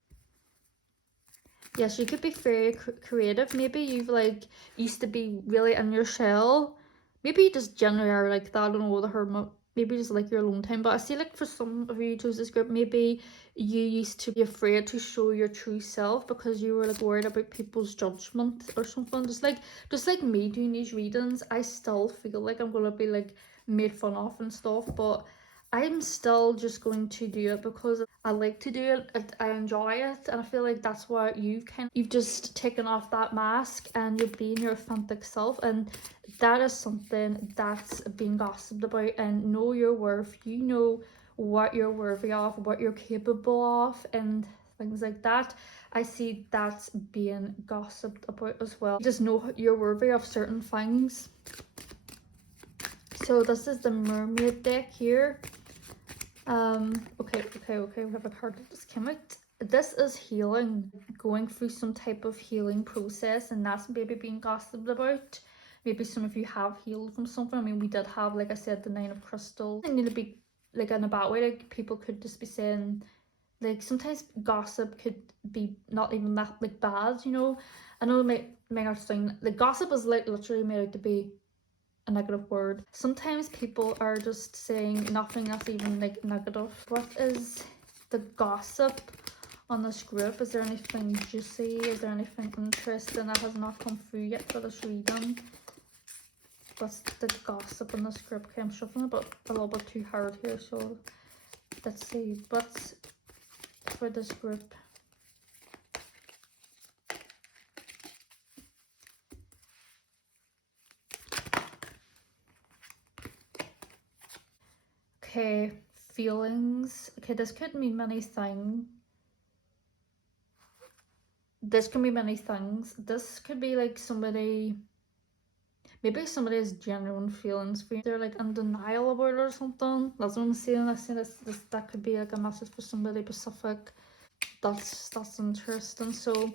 Yes, you could be very creative. Maybe you've like used to be really in your shell. Maybe you just generally are like that. I don't know, the hermit. Maybe just like your alone time. But I see like for some of you who chose this group, maybe you used to be afraid to show your true self because you were like worried about people's judgment or something. Just like me doing these readings, I still feel like I'm gonna be like made fun of and stuff, but I'm still just going to do it because I like to do it, I enjoy it, and I feel like that's what you've just taken off that mask and you're being your authentic self, and that is something that's being gossiped about. And know your worth, you know what you're worthy of, what you're capable of, and things like that. I see that's being gossiped about as well. You just know you're worthy of certain things. So this is the mermaid deck here. Okay, we have a card that just came out. This is healing, going through some type of healing process, and that's maybe being gossiped about. Maybe some of you have healed from something. I mean, we did have, like I said, the Nine of Crystals. It need to be like in a bad way. Like people could just be saying, like sometimes gossip could be not even that like bad, you know. I know it might not sound like gossip is like literally made out to be a negative word. Sometimes people are just saying nothing that's even like negative. What is the gossip on this group? Is there anything juicy? Is there anything interesting that has not come through yet for this reading? What's the gossip in this group? Okay, I'm shuffling a little bit too hard here, so let's see what's for this group. Okay, feelings. Okay, this could mean many things. This can be many things. This could be like somebody, maybe somebody has genuine feelings for you. They're like in denial about it or something. That's what I'm saying. I see this that could be like a message for somebody specific. That's interesting. So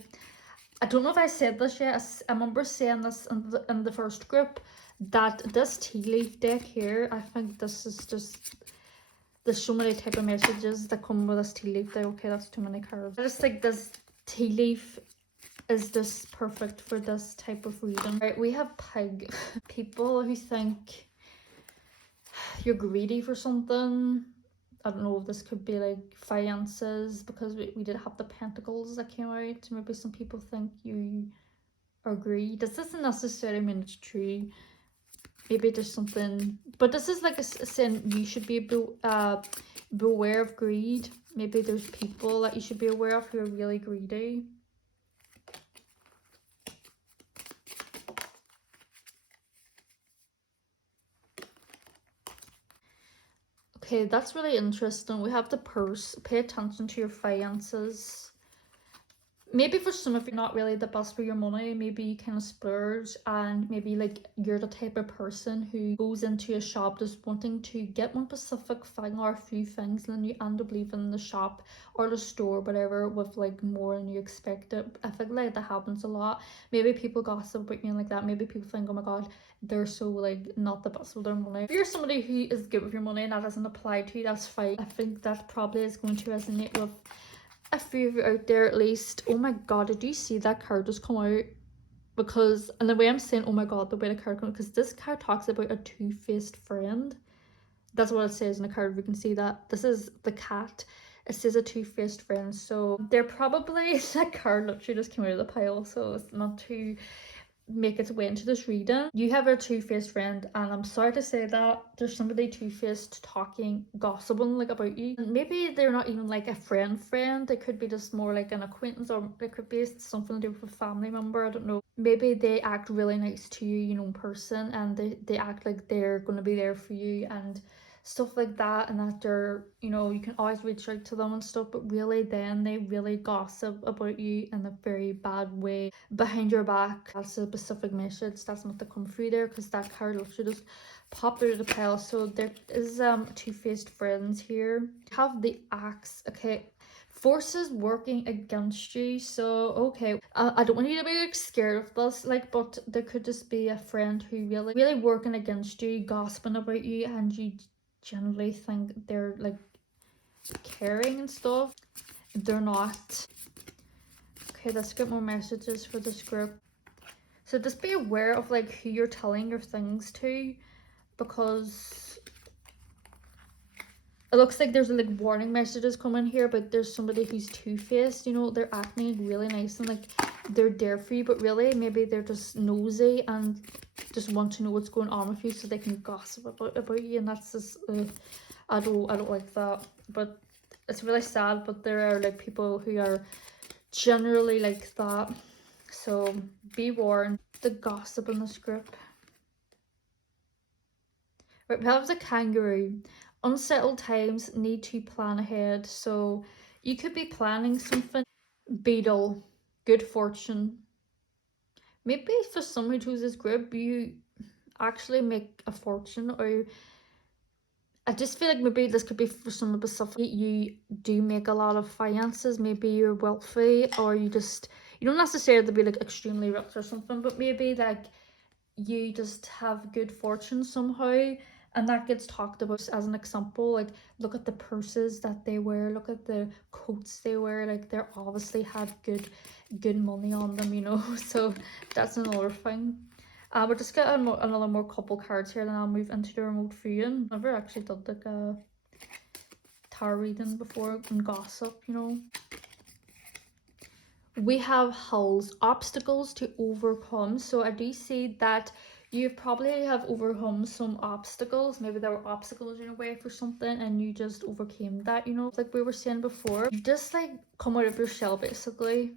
I don't know if I said this yet. I remember saying this in the first group, that this tea leaf deck here, I think this is just, there's so many type of messages that come with this tea leaf deck. Okay, that's too many cards. I just think this tea leaf is this perfect for this type of reading. Right, we have pig. People who think you're greedy for something. I don't know if this could be like finances, because we did have the pentacles that came out. Maybe some people think you are greedy. This doesn't necessarily mean it's true. Maybe there's something, but this is like a saying you should be beware of greed. Maybe there's people that you should be aware of who are really greedy. Okay, that's really interesting. We have the purse. Pay attention to your finances. Maybe for some of you, not really the best for your money. Maybe you kind of splurge, and maybe like you're the type of person who goes into a shop just wanting to get one specific thing or a few things, and then you end up leaving the shop or the store, whatever, with like more than you expected. I think like that happens a lot. Maybe people gossip about you like that. Maybe people think, oh my god, they're so like not the best with their money. If you're somebody who is good with your money and that doesn't apply to you, that's fine. I think that probably is going to resonate with a few of you out there at least. Oh my god, did you see that card just come out? Because, and the way I'm saying oh my god, the way the card comes, because this card talks about a two-faced friend. That's what it says in the card. We can see that this is the cat. It says a two-faced friend, so they're probably that card literally just came out of the pile, so it's not too make its way into this reading. You have a two-faced friend, and I'm sorry to say that there's somebody two-faced talking, gossiping like about you. And maybe they're not even like a friend. They could be just more like an acquaintance, or it could be something to do with a family member. I don't know. Maybe they act really nice to you, you know, in person, and they act like they're going to be there for you and stuff like that, and that they're, you know, you can always reach out to them and stuff, but really then they really gossip about you in a very bad way behind your back. That's a specific message that's not to come through there, because that card literally just popped out of the pile. So there is two-faced friends here. You have the axe. Okay, forces working against you. So okay, I don't want you to be like scared of this, like, but there could just be a friend who really working against you, gossiping about you, and you generally think they're like caring and stuff. They're not. Okay, let's get more messages for this group. So just be aware of like who you're telling your things to, because it looks like there's like warning messages coming here, but there's somebody who's two-faced, you know, they're acting really nice and like they're there for you, but really maybe they're just nosy and just want to know what's going on with you so they can gossip about you, and that's just I don't like that. But it's really sad, but there are like people who are generally like that, so be warned. The gossip in this group. Right, we have the kangaroo. Unsettled times, need to plan ahead. So you could be planning something. Beetle, good fortune. Maybe for some who choose this group, you actually make a fortune, or I just feel like maybe this could be for some of the stuff you do make a lot of finances. Maybe you're wealthy, or you don't necessarily be like extremely rich or something, but maybe like you just have good fortune somehow, and that gets talked about as an example. Like, look at the purses that they wear, look at the coats they wear, like they're obviously have good money on them, you know. So that's another thing. We'll just get another more couple cards here, then I'll move into the remote viewing. I've never actually done like a tarot reading before and gossip, you know. We have hills, obstacles to overcome. So I do see that you probably have overcome some obstacles. Maybe there were obstacles in your way for something and you just overcame that, you know, like we were saying before. You just like come out of your shell basically.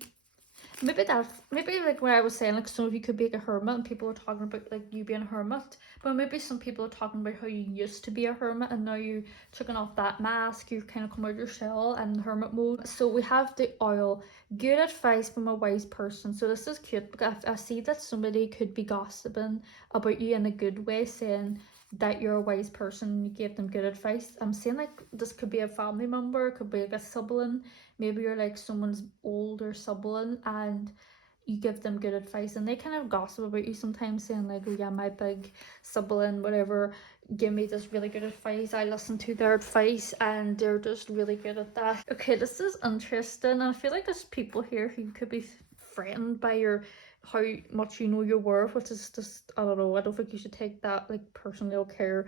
Maybe like when I was saying, like some of you could be like a hermit and people are talking about like you being a hermit, but maybe some people are talking about how you used to be a hermit and now you taken off that mask, you've kind of come out of your shell and hermit mode. So we have the oil, good advice from a wise person. So this is cute because I see that somebody could be gossiping about you in a good way, saying that you're a wise person and you gave them good advice. I'm saying like this could be a family member, it could be like a sibling. Maybe you're like someone's older sibling and you give them good advice, and they kind of gossip about you sometimes, saying like, oh yeah, my big sibling whatever give me this really good advice, I listen to their advice and they're just really good at that. Okay, this is interesting. I feel like there's people here who could be threatened by your how much you know your worth, which is just, I don't know, I don't think you should take that like personally. Or care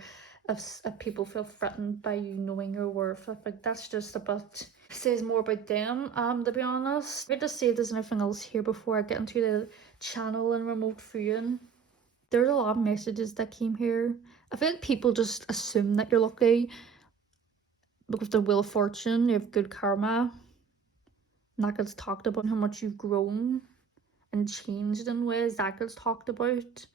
if people feel threatened by you knowing your worth. I think that's just a bit says more about them, to be honest. Let me just see if there's anything else here before I get into the channel and remote viewing. There's a lot of messages that came here. I feel like people just assume that you're lucky, Because the Wheel of Fortune, you have good karma. And that gets talked about, how much you've grown and changed in ways that gets talked about.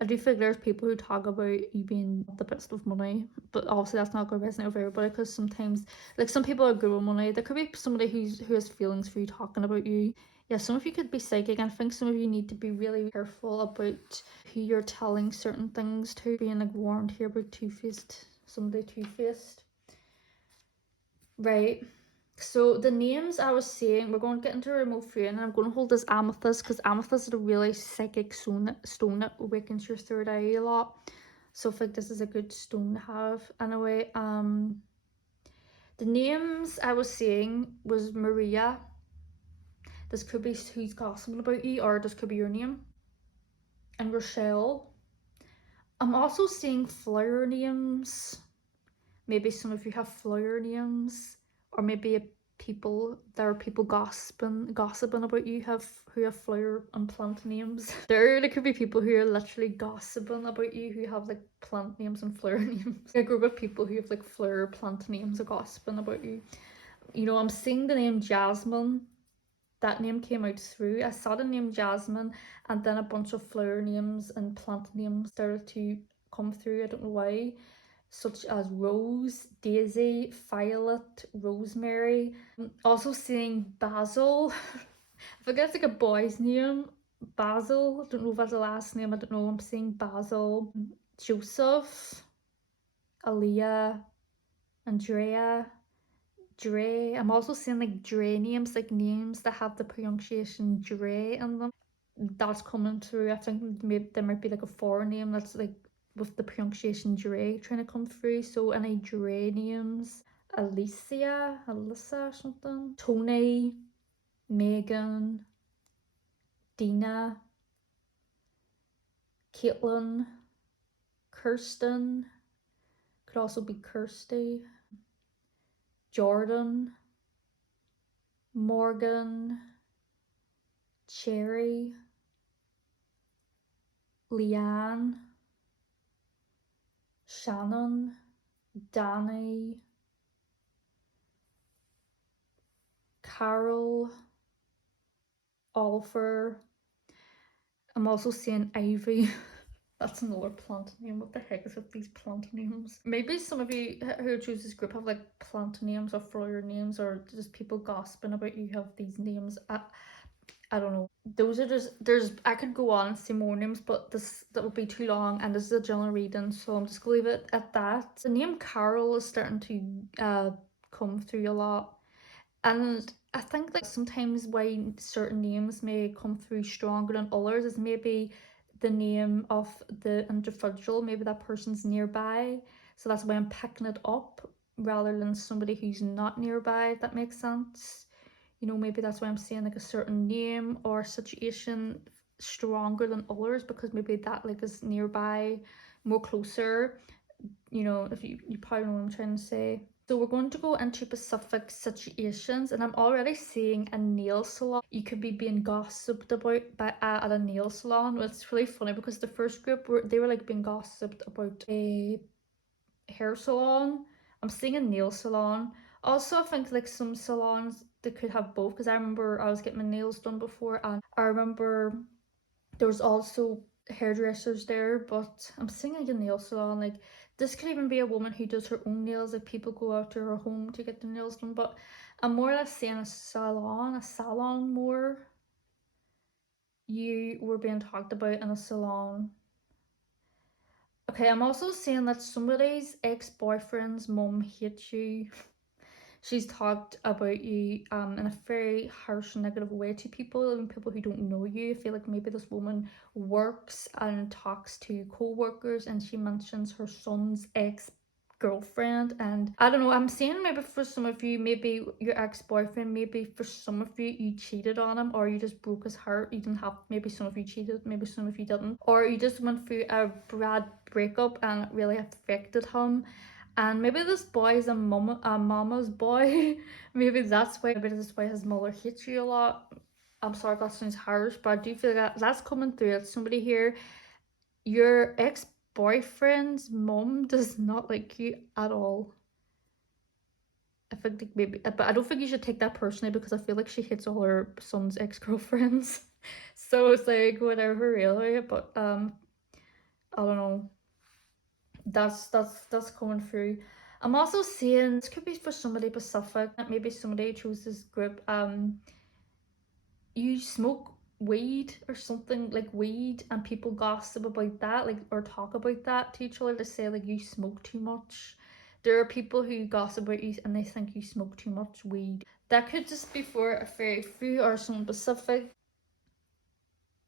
I do think there's people who talk about you being the best with money, but obviously that's not going to resonate with everybody, because sometimes, like, some people are good with money. There could be somebody who has feelings for you talking about you. Yeah, some of you could be psychic, and I think some of you need to be really careful about who you're telling certain things to. Being like warned here about two-faced, somebody two-faced. Right. So the names I was saying, we're going to get into remote viewing, and I'm going to hold this amethyst, because amethyst is a really psychic stone that awakens your third eye a lot. So I think this is a good stone to have. Anyway, the names I was saying was Maria. This could be who's gossiping about you, or this could be your name. And Rochelle. I'm also seeing flower names. Maybe some of you have flower names, or maybe there are people gossiping about you who have flower and plant names. There could be people who are literally gossiping about you who have like plant names and flower names. A group of people who have like flower plant names are gossiping about you. You know, I'm seeing the name Jasmine. That name came out through. I saw the name Jasmine, and then a bunch of flower names and plant names started to come through. I don't know why, such as Rose, Daisy, Violet, Rosemary. I'm also seeing Basil. I forget, it's like a boy's name. Basil. I don't know if that's the last name. I don't know. I'm seeing Basil, Joseph, Aaliyah, Andrea, Dre. I'm also seeing like Dre names, like names that have the pronunciation Dre in them. That's coming through. I think maybe there might be like a foreign name that's like with the pronunciation Dre trying to come through. So any Dre names? Alyssa, something. Tony, Megan, Dina, Caitlin, Kirsten. Could also be Kirsty. Jordan, Morgan, Cherry, Leanne, Shannon, Danny, Carol, Oliver. I'm also seeing Ivy. That's another plant name. What the heck is with these plant names? Maybe some of you who choose this group have like plant names or flower names, or just people gossiping about you have these names. I don't know. Those are just, I could go on and say more names, but that would be too long, and this is a general reading, so I'm just gonna leave it at that. The name Carol is starting to come through a lot, and I think like sometimes why certain names may come through stronger than others is maybe the name of the individual, maybe that person's nearby, so that's why I'm picking it up rather than somebody who's not nearby, if that makes sense. You know, maybe that's why I'm saying like a certain name or situation stronger than others, because maybe that like is nearby, more closer. You know, if you probably know what I'm trying to say. So we're going to go into specific situations, and I'm already seeing a nail salon. You could be being gossiped about at a nail salon. It's really funny because the first group they were like being gossiped about a hair salon. I'm seeing a nail salon. Also, I think like some salons they could have both, because I remember I was getting my nails done before, and I remember there was also hairdressers there, but I'm seeing like a nail salon. Like, this could even be a woman who does her own nails, like people go out to her home to get their nails done, but I'm more or less saying a salon more. You were being talked about in a salon. Okay, I'm also saying that somebody's ex-boyfriend's mum hates you. She's talked about you in a very harsh, negative way to people, even people who don't know you. I feel like maybe this woman works and talks to co-workers, and she mentions her son's ex-girlfriend, and I don't know, I'm saying maybe for some of you, maybe your ex-boyfriend, maybe for some of you, you cheated on him, or you just broke his heart. You didn't have, maybe some of you cheated, maybe some of you didn't, or you just went through a bad breakup and it really affected him. And maybe this boy is a mama's boy. Maybe that's why. Maybe this why his mother hates you a lot. I'm sorry that sounds harsh, but I do feel that that's coming through. It's somebody here. Your ex-boyfriend's mom does not like you at all. I think like maybe, but I don't think you should take that personally because I feel like she hates all her son's ex-girlfriends. So it's like whatever really, but I don't know. That's coming through. I'm also seeing this could be for somebody specific, maybe somebody who chose this group. You smoke weed or something like weed, and people gossip about that, like, or talk about that to each other to say like you smoke too much. There are people who gossip about you and they think you smoke too much weed. That could just be for a very few or someone specific.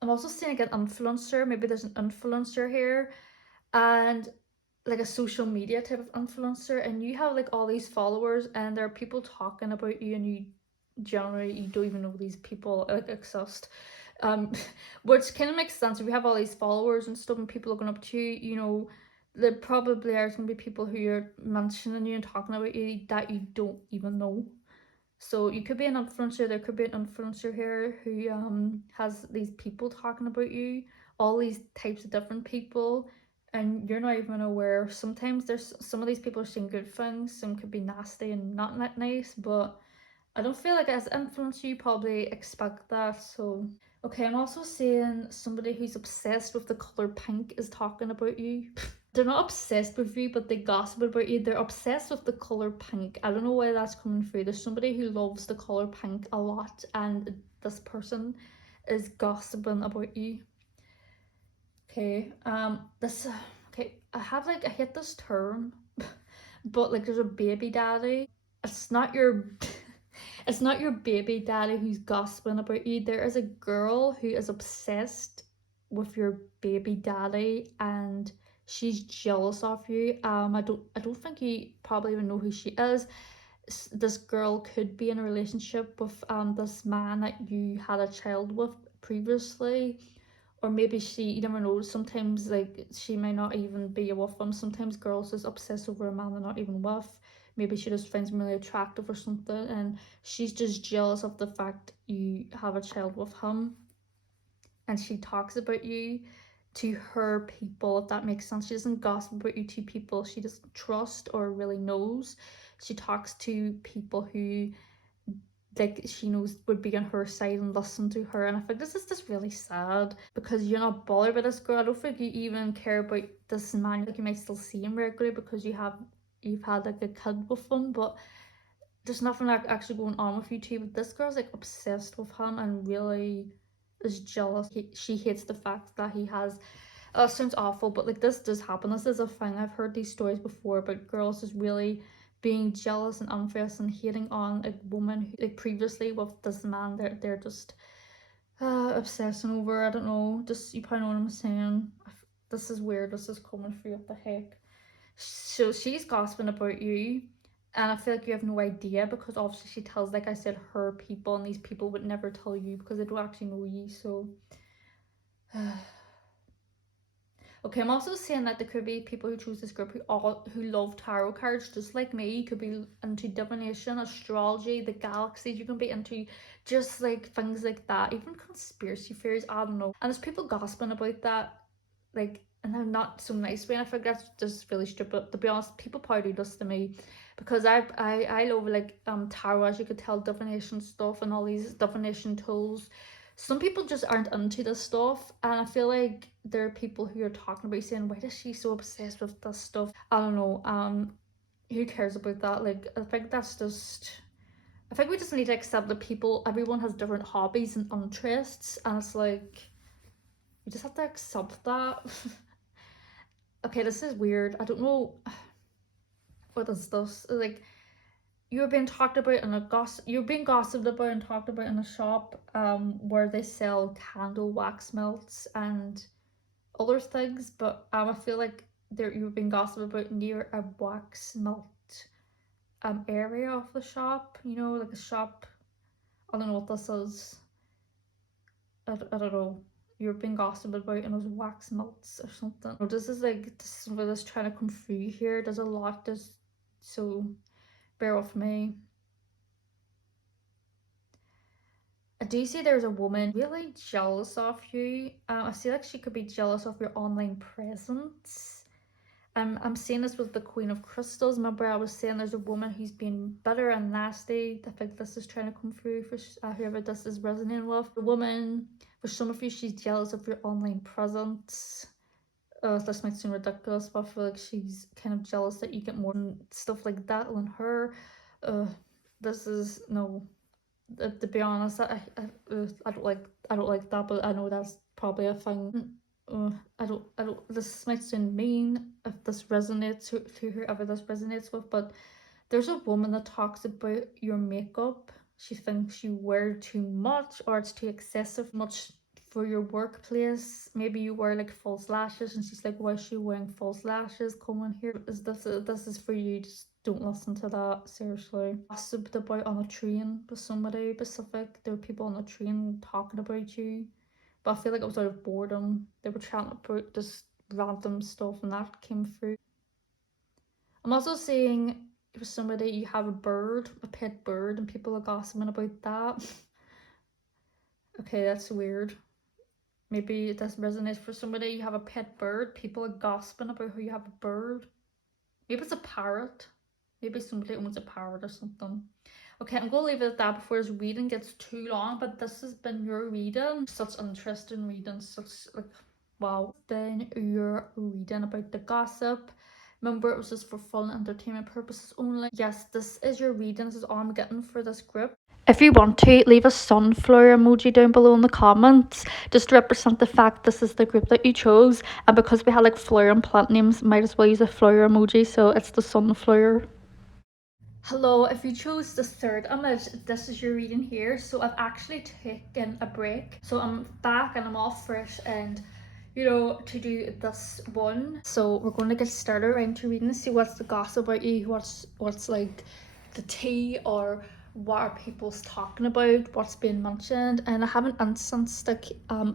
I'm also seeing like an influencer. Maybe there's an influencer here, and like a social media type of influencer, and you have like all these followers and there are people talking about you, and you generally you don't even know these people like exist. um which kind of makes sense if you have all these followers and stuff and people looking up to you, you know, there probably are going to be people who are mentioning you and talking about you that you don't even know. So you could be an influencer. There could be an influencer here who has these people talking about you, all these types of different people, and you're not even aware. Sometimes there's some of these people are saying good things, some could be nasty and not that nice, but I don't feel like as an influencer you probably expect that. So okay, I'm also seeing somebody who's obsessed with the color pink is talking about you. They're not obsessed with you, but they gossip about you. They're obsessed with the color pink. I don't know why that's coming through. There's somebody who loves the color pink a lot, and this person is gossiping about you. Okay, this, okay, I hate this term, but like there's a baby daddy. It's not your, it's not your baby daddy who's gossiping about you. There is a girl who is obsessed with your baby daddy, and she's jealous of you. I don't think you probably even know who she is. This girl could be in a relationship with this man that you had a child with previously, or maybe she, you never know, sometimes like she might not even be with him. Sometimes girls just obsess over a man they're not even with. Maybe she just finds him really attractive or something, and she's just jealous of the fact you have a child with him, and she talks about you to her people, if that makes sense. She doesn't gossip about you to people she doesn't trust or really knows. She talks to people who like she knows would be on her side and listen to her, and I think this is just really sad because you're not bothered by this girl. I don't think you even care about this man. Like you might still see him regularly because you've had like a kid with him, but there's nothing like actually going on with you two. But this girl's like obsessed with him and really is jealous. She hates the fact that he has, it sounds awful, but like this does happen. This is a thing. I've heard these stories before, but girls just really being jealous and envious and hating on a woman who, like previously with this man, they're just obsessing over. I don't know. Just you probably know what I'm saying. This is weird. This is coming for you. What the heck? So she's gossiping about you, and I feel like you have no idea because obviously she tells, like I said, her people, and these people would never tell you because they don't actually know you. So. Okay, I'm also saying that there could be people who choose this group who love tarot cards, just like me. You could be into divination, astrology, the galaxies. You can be into just like things like that, even conspiracy theories. I don't know. And there's people gossiping about that, like, and they're not so nice way. And I think that's just really stupid. To be honest, people probably do this to me because I love like tarot, as you could tell, divination stuff and all these divination tools. Some people just aren't into this stuff, and I feel like there are people who are talking about saying, why is she so obsessed with this stuff? I don't know. Who cares about that? Like, I think that's just, I think we just need to accept that everyone has different hobbies and interests, and it's like we just have to accept that. Okay, this is weird. I don't know what is this. Like, you're being talked about in a you're being gossiped about and talked about in a shop where they sell candle wax melts and other things, but I feel like you're being gossiped about near a wax melt area of the shop, you know, like a shop. I don't know what this is. I don't know. You're being gossiped about in those wax melts or something. Oh, this is like this is what is trying to come through here. There's a lot. So bear with me. I do see there's a woman really jealous of you. I see like she could be jealous of your online presence. I'm seeing this with the Queen of Crystals. Remember I was saying there's a woman who's been bitter and nasty. I think this is trying to come through for whoever this is resonating with. The woman, for some of you, she's jealous of your online presence. This might seem ridiculous, but I feel like she's kind of jealous that you get more stuff like that than her. This is no. To be honest, I don't like that, but I know that's probably a thing. I don't. This might sound mean if this resonates to whoever this resonates with, but there's a woman that talks about your makeup. She thinks you wear too much or it's too excessive much for your workplace. Maybe you wear like false lashes, and she's like, "Why is she wearing false lashes? Come on here. Is this is for you? Just don't listen to that. Seriously." Gossiped about on a train with somebody specific. There were people on the train talking about you, but I feel like it was out of boredom. They were chatting about just random stuff, and that came through. I'm also seeing for somebody you have a bird, a pet bird, and people are gossiping about that. Okay, that's weird. Maybe this resonates for somebody. You have a pet bird, people are gossiping about how you have a bird. Maybe it's a parrot. Maybe somebody owns a parrot or something. Okay, I'm going to leave it at that before this reading gets too long, but this has been your reading. Such interesting reading, such like, wow. Then your reading about the gossip. Remember, it was just for fun and entertainment purposes only. Yes, this is your reading. This is all I'm getting for this group. If you want to, leave a sunflower emoji down below in the comments, just to represent the fact this is the group that you chose. And because we had like flower and plant names, might as well use a flower emoji, so it's the sunflower. Hello, if you chose the third image, this is your reading here. So I've actually taken a break. So I'm back and I'm all fresh and to do this one. So we're going to get started right into reading, see what's the gossip about you, what's like the tea, or what are people talking about, what's being mentioned. And I have an incense stick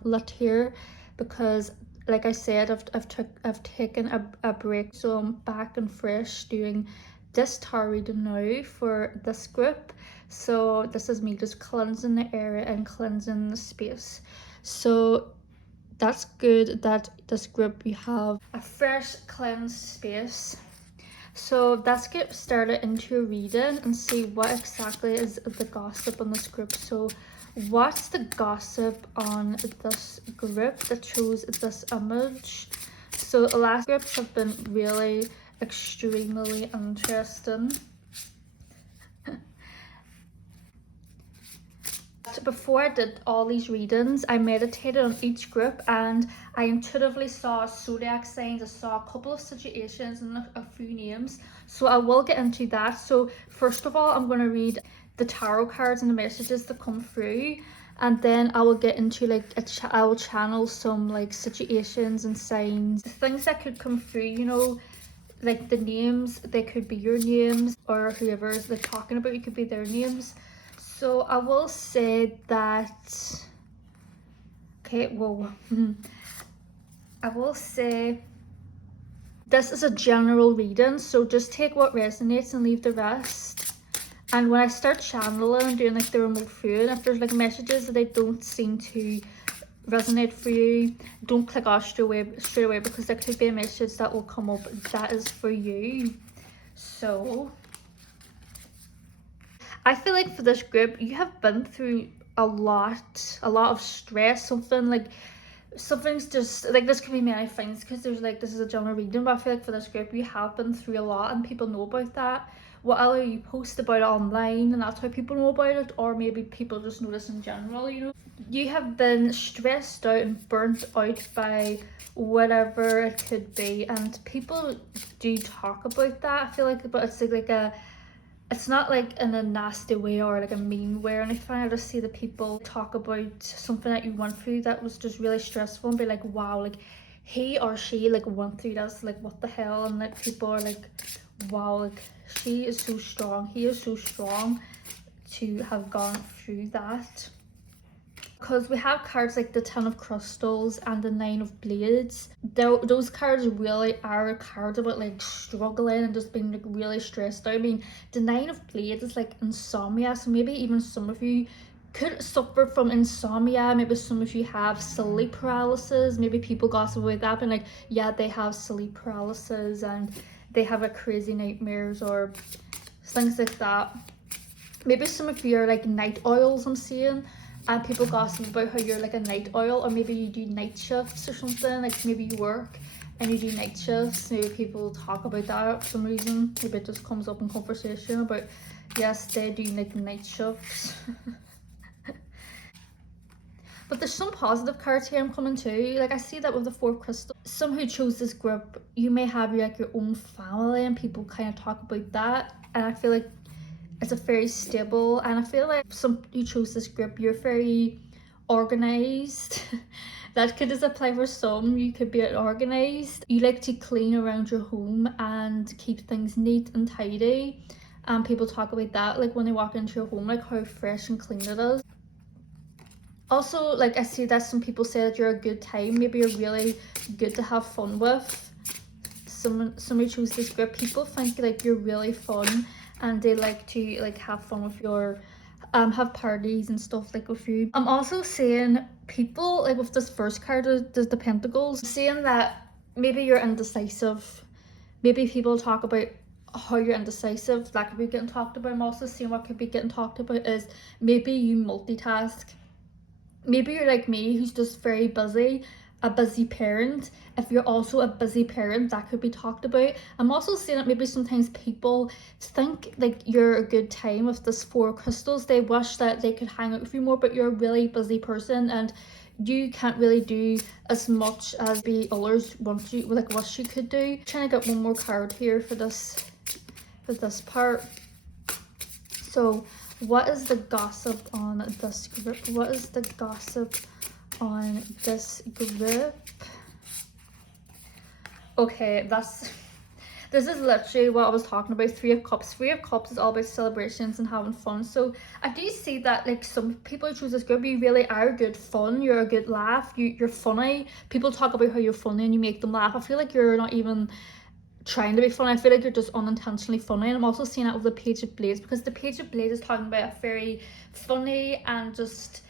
lit here because like I said, I've taken a break, so I'm back and fresh doing this tarot reading now for this group. So this is me just cleansing the area and cleansing the space. So that's good that this group you have a fresh cleansed space. So let's get started into a reading and see what exactly is the gossip on this group. So what's the gossip on this group that chose this image? So the last groups have been really extremely interesting. Before I did all these readings, I meditated on each group and I intuitively saw zodiac signs. I saw a couple of situations and a few names, so I will get into that. So first of all, I'm going to read the tarot cards and the messages that come through, and then I will get into like I will channel some like situations and signs, things that could come through, like the names. They could be your names, or whoever's they're talking about, it could be their names. So I will say that, okay, well, I will say this is a general reading, so just take what resonates and leave the rest. And when I start channeling and doing like the remote through, if there's like messages that I don't seem to resonate for you, don't click off straight away because there could be a message that will come up that is for you. So I feel like for this group, you have been through a lot of stress. Something's just like, this could be many things because there's like, this is a general reading, but I feel like for this group, you have been through a lot and people know about that. Whether you post about it online and that's how people know about it, or maybe people just know this in general, You have been stressed out and burnt out by whatever it could be, and people do talk about that. I feel like, but it's not like in a nasty way or like a mean way or anything. I just see the people talk about something that you went through that was just really stressful and be like, wow, like he or she like went through this, like what the hell. And like people are like, wow, like she is so strong, he is so strong to have gone through that. Because we have cards like the Ten of Crystals and the Nine of Blades. Those cards really are cards about like struggling and just being like really stressed out. I mean, the Nine of Blades is like insomnia, so maybe even some of you could suffer from insomnia. Maybe some of you have sleep paralysis. Maybe people gossip about that and like, yeah, they have sleep paralysis and they have a crazy nightmares or things like that. Maybe some of you are like night owls, I'm seeing, and people gossip about how you're like a night owl, or maybe you do night shifts or something. Like maybe you work and you do night shifts. Maybe people talk about that for some reason. Maybe it just comes up in conversation about, yes, they do like night shifts. But there's some positive cards here I'm coming to. Like I see that with the 4 crystals. Some who chose this group, you may have like your own family and people kind of talk about that. And I feel like it's a very stable, and I feel like some who chose this group, you're very organized. That could just apply for some. You could be organized. You like to clean around your home and keep things neat and tidy. And people talk about that, like when they walk into your home, like how fresh and clean it is. Also, like I see that some people say that you're a good time. Maybe you're really good to have fun with. Somebody chose this group. People think like you're really fun and they like to like have fun with your have parties and stuff like with you. I'm also seeing people like with this first card, the Pentacles, saying that maybe you're indecisive. Maybe people talk about how you're indecisive. That could be getting talked about. I'm also seeing what could be getting talked about is maybe you multitask. Maybe you're like me, who's just very busy, a busy parent. If you're also a busy parent, that could be talked about. I'm also seeing that maybe sometimes people think like you're a good time with this 4 crystals. They wish that they could hang out with you more, but you're a really busy person and you can't really do as much as the others want you, like wish you could do. I'm trying to get one more card here for this part. So what is the gossip on this group? What is the gossip on this group? Okay, this is literally what I was talking about. 3 of Cups. 3 of Cups is all about celebrations and having fun. So I do see that like some people who choose this group, you really are good fun. You're a good laugh. You're funny. People talk about how you're funny and you make them laugh. I feel like you're not even trying to be funny. I feel like you're just unintentionally funny. And I'm also seeing that with the Page of Blades, because the Page of Blades is talking about a very funny and just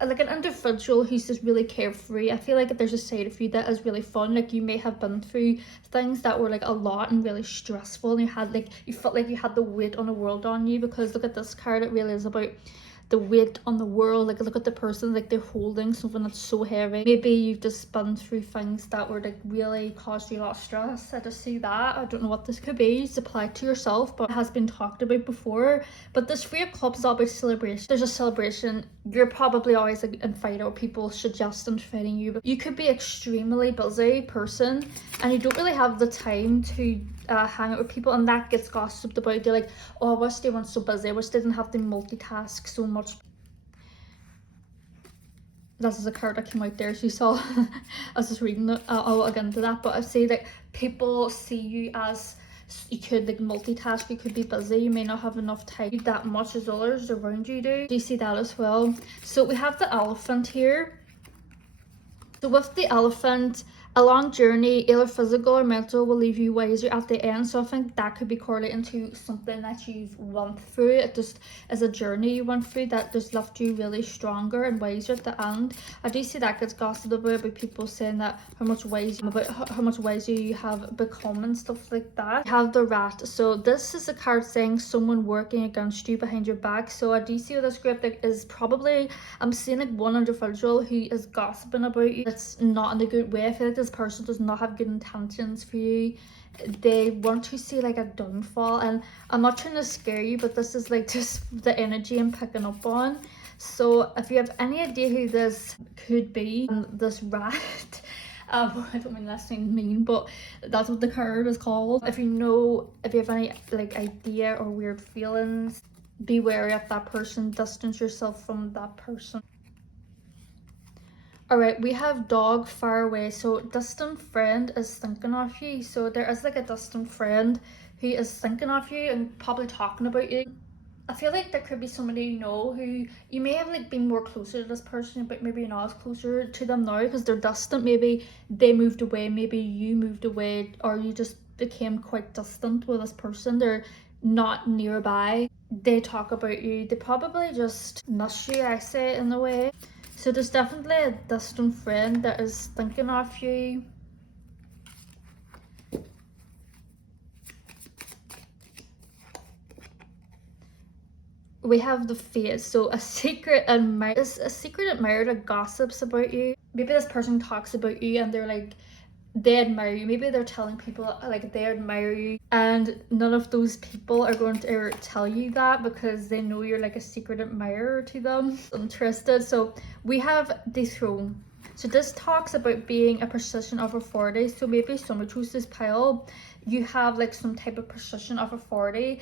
like an individual who's just really carefree. I feel like there's a side of you that is really fun. Like you may have been through things that were like a lot and really stressful, and you felt like you had the weight on the world on you, because look at this card, it really is about the weight on the world. Like look at the person, like they're holding something that's so heavy. Maybe you've just spun through things that were like really caused you a lot of stress. I just see that. I don't know what this could be. It's applied to yourself, but it has been talked about before. But this 3 of Cups is all about celebration. There's a celebration. You're probably always like in fight, or people suggest inviting you, but you could be extremely busy person and you don't really have the time to hang out with people, and that gets gossiped about. They're like, oh, I wish they weren't so busy. I wish they didn't have to multitask so much. This is a card that came out there, so you saw. I was just reading it. I'll get into that, but I say that people see you as you could like multitask, you could be busy, you may not have enough time that much as others around you do. Do you see that as well? So we have the Elephant here. So with the Elephant, a long journey, either physical or mental, will leave you wiser at the end. So I think that could be correlating to something that you've went through. It just is a journey you went through that just left you really stronger and wiser at the end. I do see that gets gossiped about by people saying that how much wiser you have become and stuff like that. You have the Rat. So this is a card saying someone working against you behind your back. So I do see this group that is probably, I'm seeing like one individual who is gossiping about you. It's not in a good way. I feel like this person does not have good intentions for you. They want to see like a downfall, and I'm not trying to scare you, but this is like just the energy I'm picking up on. So if you have any idea who this could be, this Rat, I don't mean that sound mean, but that's what the card is called. If you have any like idea or weird feelings, be wary of that person. Distance yourself from that person. Alright, we have Dog far away. So distant friend is thinking of you. So there is like a distant friend who is thinking of you and probably talking about you. I feel like there could be somebody you know who you may have like been more closer to this person, but maybe you're not as closer to them now because they're distant. Maybe they moved away, maybe you moved away, or you just became quite distant with this person. not nearby, they talk about you. They probably just miss you, I say, in a way. So there's definitely a distant friend that is thinking of you. We have the face, so a secret admirer that gossips about you. Maybe this person talks about you and they're like, they admire you. Maybe they're telling people like they admire you, and none of those people are going to ever tell you that because they know you're like a secret admirer to them. Interested. So we have the throne. So this talks about being a position of authority. So maybe someone chose this pile, you have like some type of position of authority.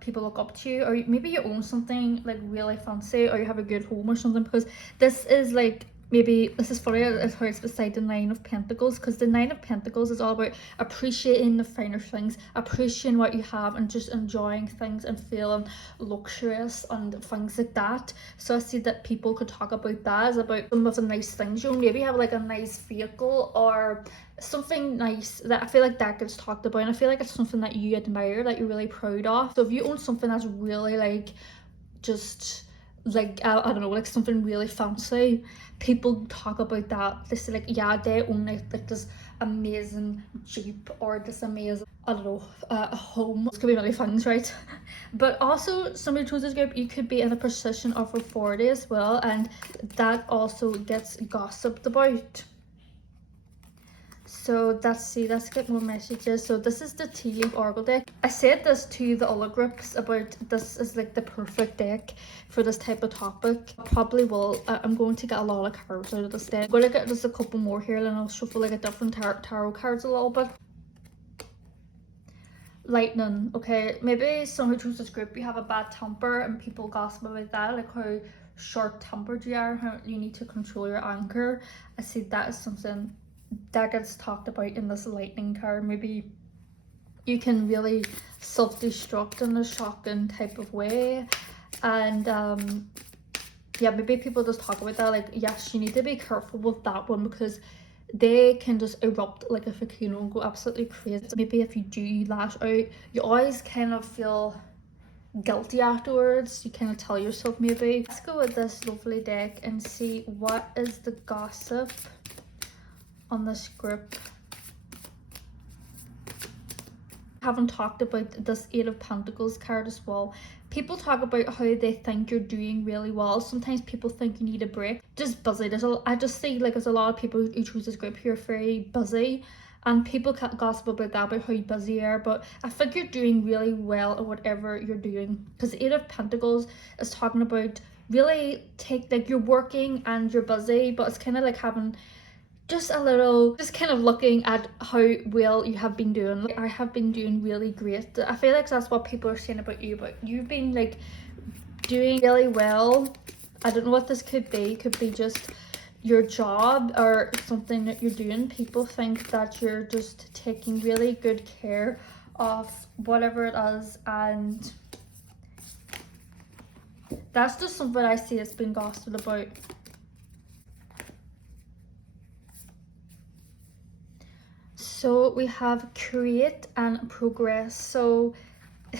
People look up to you, or maybe you own something like really fancy, or you have a good home or something, because this is like, maybe this is funny as how it's beside the Nine of Pentacles, because the Nine of Pentacles is all about appreciating the finer things, appreciating what you have, and just enjoying things and feeling luxurious and things like that. So I see that people could talk about that as about some of the nice things. You'll maybe have like a nice vehicle or something nice that I feel like that gets talked about, and I feel like it's something that you admire, that you're really proud of. So if you own something that's really like just like I don't know, like something really fancy, people talk about that. They say like, yeah, they own like this amazing Jeep or this amazing, I don't know, a home. It could be many things, right? But also somebody chose this group, you could be in a position of authority as well, and that also gets gossiped about. So let's get more messages. So this is the Tea Leaf Oracle deck. I said this to the other groups about this is like the perfect deck for this type of topic. I probably will, I'm going to get a lot of cards out of this deck. I'm going to get just a couple more here and I'll shuffle like a different tarot cards a little bit. Lightning. Okay, maybe someone who chose this group, you have a bad temper and people gossip about that, like how short-tempered you are, how you need to control your anger. I see that is something that gets talked about in this lightning card. Maybe you can really self-destruct in a shocking type of way, and yeah, maybe people just talk about that, like, yes, you need to be careful with that one because they can just erupt like a volcano and go absolutely crazy. Maybe if you do lash out, you always kind of feel guilty afterwards. You kind of tell yourself, maybe. Let's go with this lovely deck and see what is the gossip on this group. Haven't talked about this Eight of Pentacles card as well. People talk about how they think you're doing really well. Sometimes people think you need a break. Just busy. I just see like there's a lot of people who choose this group who are very busy, and people can't gossip about that, about how busy you are. But I think you're doing really well at whatever you're doing, because Eight of Pentacles is talking about really like you're working and you're busy, but it's kind of like having just a little, just kind of looking at how well you have been doing. Like, I have been doing really great. I feel like that's what people are saying about you, but you've been like doing really well. I don't know what this could be. It could be just your job or something that you're doing. People think that you're just taking really good care of whatever it is, and that's just something I see it's been gossiped about. So we have create and progress. So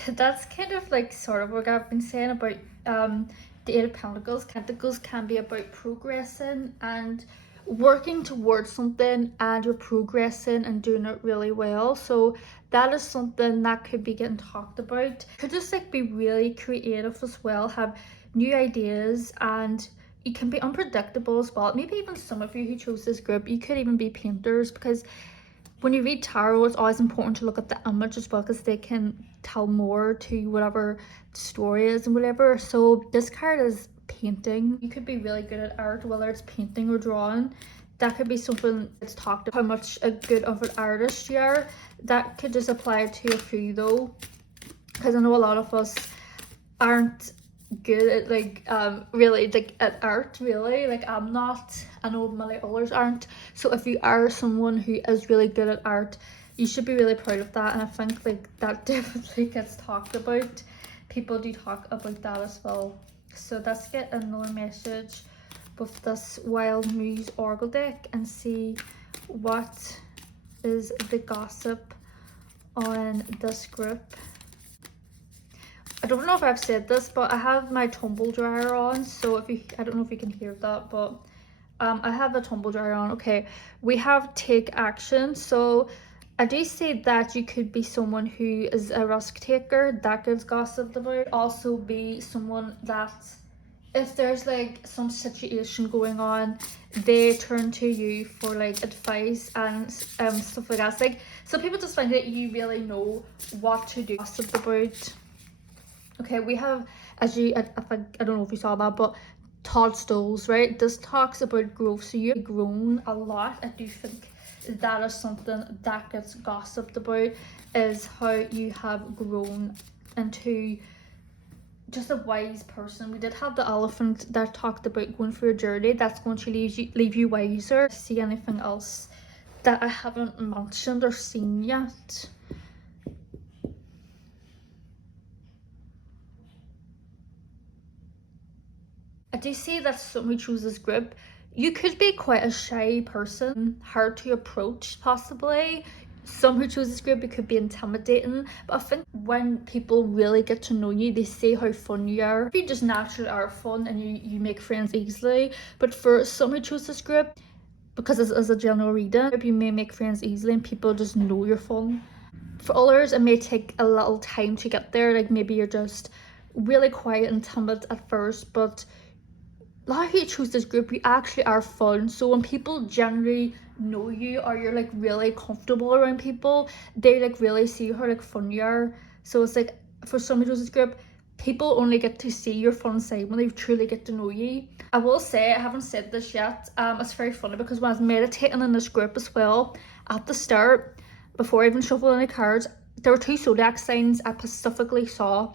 that's kind of like sort of what I've been saying about the Eight of Pentacles. Pentacles can be about progressing and working towards something, and you're progressing and doing it really well. So that is something that could be getting talked about. Could just like be really creative as well, have new ideas, and you can be unpredictable as well. Maybe even some of you who chose this group, you could even be painters, because when you read tarot, it's always important to look at the image as well, because they can tell more to whatever the story is and whatever. So this card is painting. You could be really good at art, whether it's painting or drawing. That could be something that's talked about, how much a good of an artist you are. That could just apply to a few though, because I know a lot of us aren't good at like really like at art, really. Like I'm not, I know many others aren't. So if you are someone who is really good at art, you should be really proud of that, and I think like that definitely gets talked about. People do talk about that as well. So let's get another message with this Wild Muse Oracle deck and see what is the gossip on this group. I don't know if I've said this, but I have my tumble dryer on. So if you, I don't know if you can hear that, but I have a tumble dryer on. Okay, we have take action. So I do say that you could be someone who is a risk taker that gets gossiped about. Also be someone that, if there's like some situation going on, they turn to you for like advice and stuff like that. It's like some people just find that you really know what to do. Gossip about. Okay, we have, as you, I think, I don't know if you saw that, but toadstools, right? This talks about growth. So you've grown a lot. I do think that is something that gets gossiped about, is how you have grown into just a wise person. We did have the elephant that talked about going through a journey that's going to leave you wiser. See anything else that I haven't mentioned or seen yet? I do see that someone who chooses group, you could be quite a shy person, hard to approach possibly. Some who choose this group, it could be intimidating, but I think when people really get to know you, they say how fun you are. You just naturally are fun and you make friends easily. But for some who choose this group, because as a general reader, you may make friends easily and people just know you're fun. For others, it may take a little time to get there. Like maybe you're just really quiet and timid at first, but like you choose this group, you actually are fun. So when people generally know you, or you're like really comfortable around people, they like really see how like fun you are. So it's like for some who choose this group, people only get to see your fun side when they truly get to know you. I will say, I haven't said this yet, it's very funny because when I was meditating in this group as well, at the start, before I even shuffled any cards, there were two zodiac signs I specifically saw,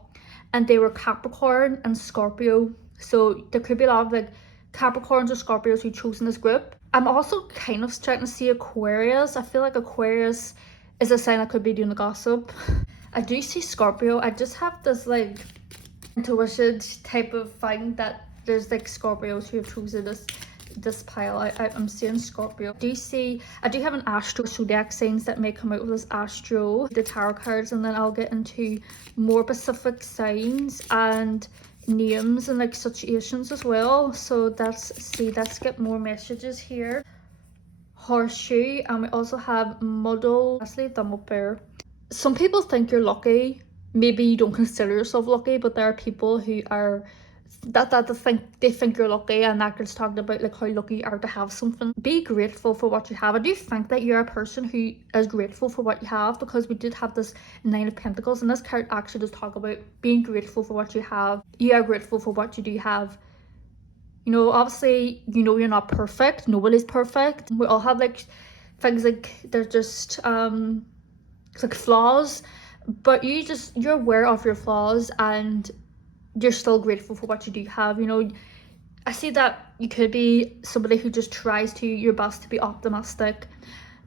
and they were Capricorn and Scorpio. So there could be a lot of like Capricorns or Scorpios who chose in this group. I'm also kind of starting to see Aquarius. I feel like Aquarius is a sign I could be doing the gossip. I do see Scorpio. I just have this like intuition type of thing that there's like Scorpios who have chosen this pile. I'm seeing Scorpio. I do have an astro zodiac signs that may come out with this astro, the tarot cards, and then I'll get into more specific signs and names and like situations as well. So let's get more messages here. Horseshoe, and we also have muddle. Let's leave them up there. Some people think you're lucky. Maybe you don't consider yourself lucky, but there are people who are that they think you're lucky, and that gets talked about like how lucky you are to have something. Be grateful for what you have. I do think that you're a person who is grateful for what you have, because we did have this Nine of Pentacles, and this card actually does talk about being grateful for what you have. You are grateful for what you do have. You know, obviously, you know you're not perfect. Nobody's perfect. We all have like things like they're just like flaws, but you're aware of your flaws and you're still grateful for what you do have. You know, I see that you could be somebody who just tries to your best to be optimistic,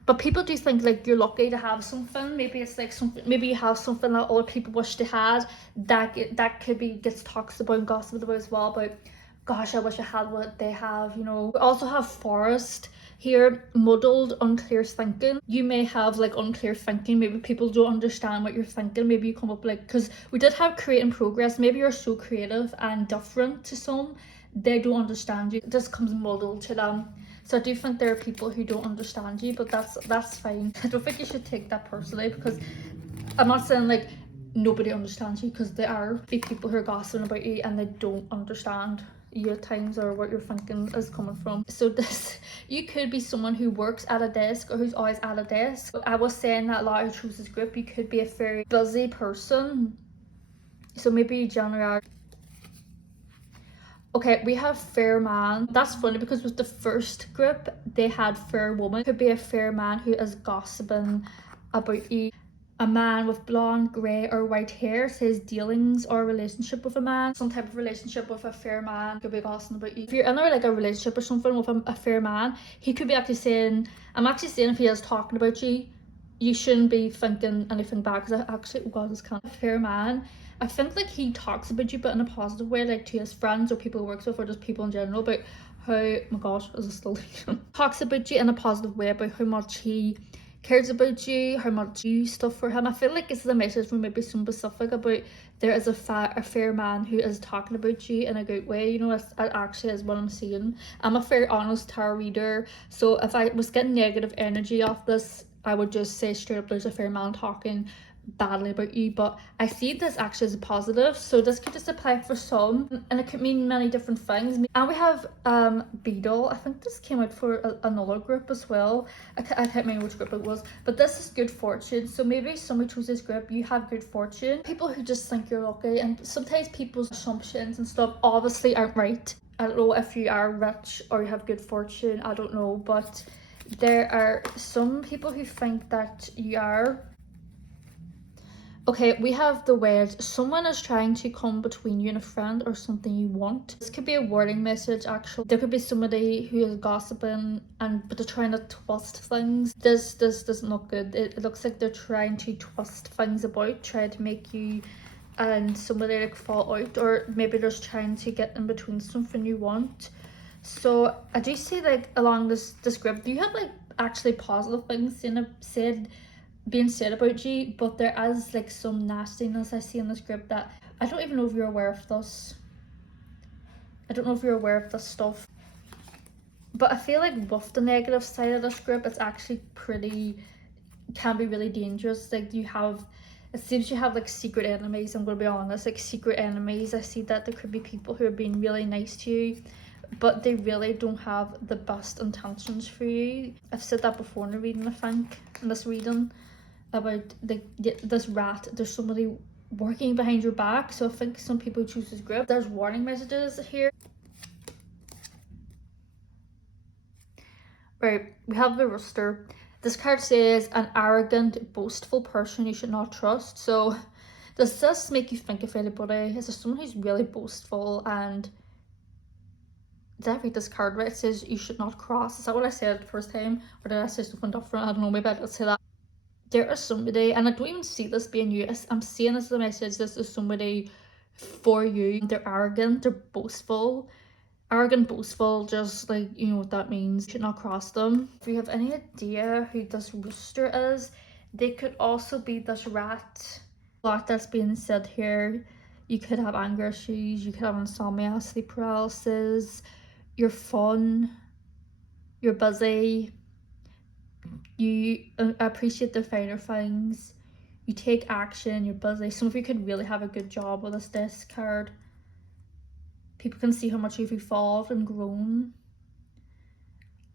but people do think like you're lucky to have something. Maybe it's like something, maybe you have something that other people wish they had, that could be gets talked about and gossiped about as well, but gosh, I wish I had what they have. You know, we also have forest here, muddled, unclear thinking. You may have like unclear thinking. Maybe people don't understand what you're thinking. Maybe you come up like, because we did have create and progress. Maybe you're so creative and different to some, they don't understand you. It just comes muddled to them. So I do think there are people who don't understand you, but that's fine. I don't think you should take that personally, because I'm not saying like nobody understands you, because there are people who are gossiping about you and they don't understand you at times, or what you're thinking is coming from. So this, you could be someone who works at a desk or who's always at a desk. I was saying that a lot who choose this group, you could be a very busy person. So maybe you generally. Okay, we have fair man. That's funny because with the first group, they had fair woman. Could be a fair man who is gossiping about you. A man with blonde, grey or white hair says dealings or relationship with a man. Some type of relationship with a fair man could be gossiping about you. If you're in like a relationship or something with a fair man, he could be actually saying, I'm actually saying if he is talking about you, you shouldn't be thinking anything bad, because I actually, oh god, this can't. A fair man, I think like he talks about you but in a positive way, like to his friends or people he works with, or just people in general, about how, oh my gosh, is it still talks about you in a positive way, about how much he cares about you, how much you stuff for him. I feel like this is a message from maybe some specific about there is a fair man who is talking about you in a good way. You know, it actually is what I'm seeing. I'm a fair honest tarot reader, so if I was getting negative energy off this, I would just say straight up there's a fair man talking badly about you, but I see this actually as a positive, so this could just apply for some, and it could mean many different things. And we have Beetle. I think this came out for another group as well. I can't remember which group it was, but this is good fortune. So maybe somebody chose this group, you have good fortune. People who just think you're lucky, and sometimes people's assumptions and stuff obviously aren't right. I don't know if you are rich or you have good fortune, I don't know, but there are some people who think that you are. Okay, we have the wedge. Someone is trying to come between you and a friend or something you want. This could be a warning message, actually. There could be somebody who is gossiping but they're trying to twist things. This doesn't look good. It looks like they're trying to twist things about, try to make you and somebody like fall out, or maybe they're just trying to get in between something you want. So I do see like along this group, you have like actually positive things being said about you, but there is like some nastiness I see in this group that I don't even know if you're aware of this. I don't know if you're aware of this stuff. But I feel like with the negative side of this group, it's actually can be really dangerous. Like it seems you have like secret enemies, I'm gonna be honest, like secret enemies. I see that there could be people who are being really nice to you, but they really don't have the best intentions for you. I've said that before in the reading, I think, in this reading, about this rat. There's somebody working behind your back, so I think some people choose this group. There's warning messages here. Right, we have the rooster. This card says an arrogant, boastful person you should not trust. So does this make you think of anybody? Is there someone who's really boastful? And did I read this card right? It says you should not cross. Is that what I said the first time, or did I say something different? I don't know, maybe I did say that. There is somebody, and I don't even see this being you. I'm seeing this as a message. This is somebody for you. They're arrogant, they're boastful. Arrogant, boastful, just like, you know what that means. You should not cross them. If you have any idea who this rooster is, they could also be this rat. A lot that's being said here. You could have anger issues, you could have insomnia, sleep paralysis, you're fun, you're busy, you appreciate the finer things, you take action, you're busy. Some of you could really have a good job with this card. People can see how much you've evolved and grown,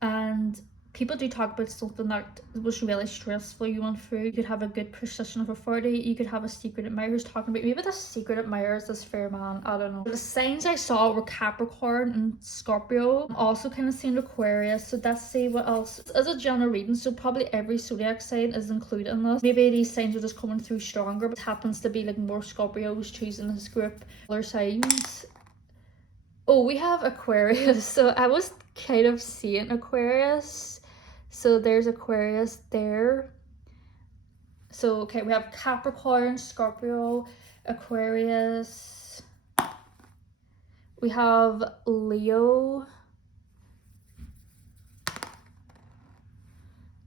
and people do talk about something that was really stressful you went through. You could have a good position of authority, you could have a secret admirer who's talking about, maybe this secret admirer is this fair man, I don't know. The signs I saw were Capricorn and Scorpio. I'm also kind of seeing Aquarius, so let's see what else. As a general reading, so probably every zodiac sign is included in this. Maybe these signs are just coming through stronger, but it happens to be like more Scorpios choosing this group. Other signs. Oh, we have Aquarius. So I was kind of seeing Aquarius. So there's Aquarius there. So, okay, we have Capricorn, Scorpio, Aquarius. We have Leo.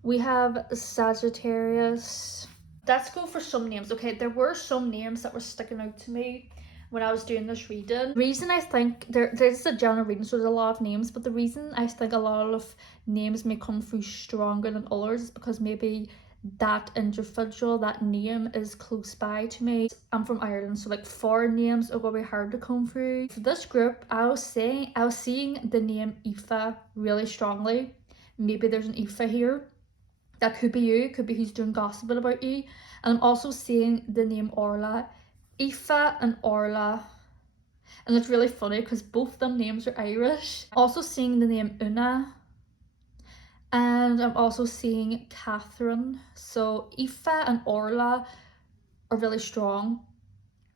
We have Sagittarius. Let's go for some names. Okay, there were some names that were sticking out to me when I was doing this reading. The reason I think there's a general reading, so there's a lot of names, but the reason I think a lot of names may come through stronger than others is because maybe that individual, that name is close by to me. I'm from Ireland, so like foreign names are gonna be hard to come through. For this group, I was seeing the name Aoife really strongly. Maybe there's an Aoife here. That could be you, could be who's doing gossiping about you. And I'm also seeing the name Orla. Aoife and Orla, and it's really funny because both them names are Irish. I'm also seeing the name Una, and I'm also seeing Catherine. So Aoife and Orla are really strong,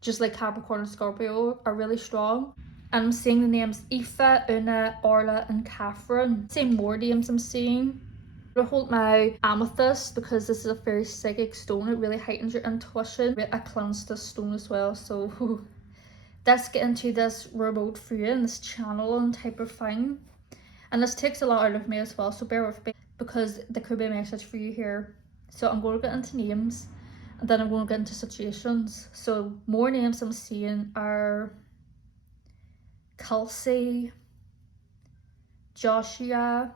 just like Capricorn and Scorpio are really strong. And I'm seeing the names Aoife, Una, Orla and Catherine. Same more names I'm seeing. I hold my amethyst because this is a very psychic stone. It really heightens your intuition. I cleansed this stone as well, so let's get into this remote for you and this channeling type of thing. And this takes a lot out of me as well, so bear with me because there could be a message for you here. So I'm going to get into names, and then I'm going to get into situations. So more names I'm seeing are Kelsey, Joshua,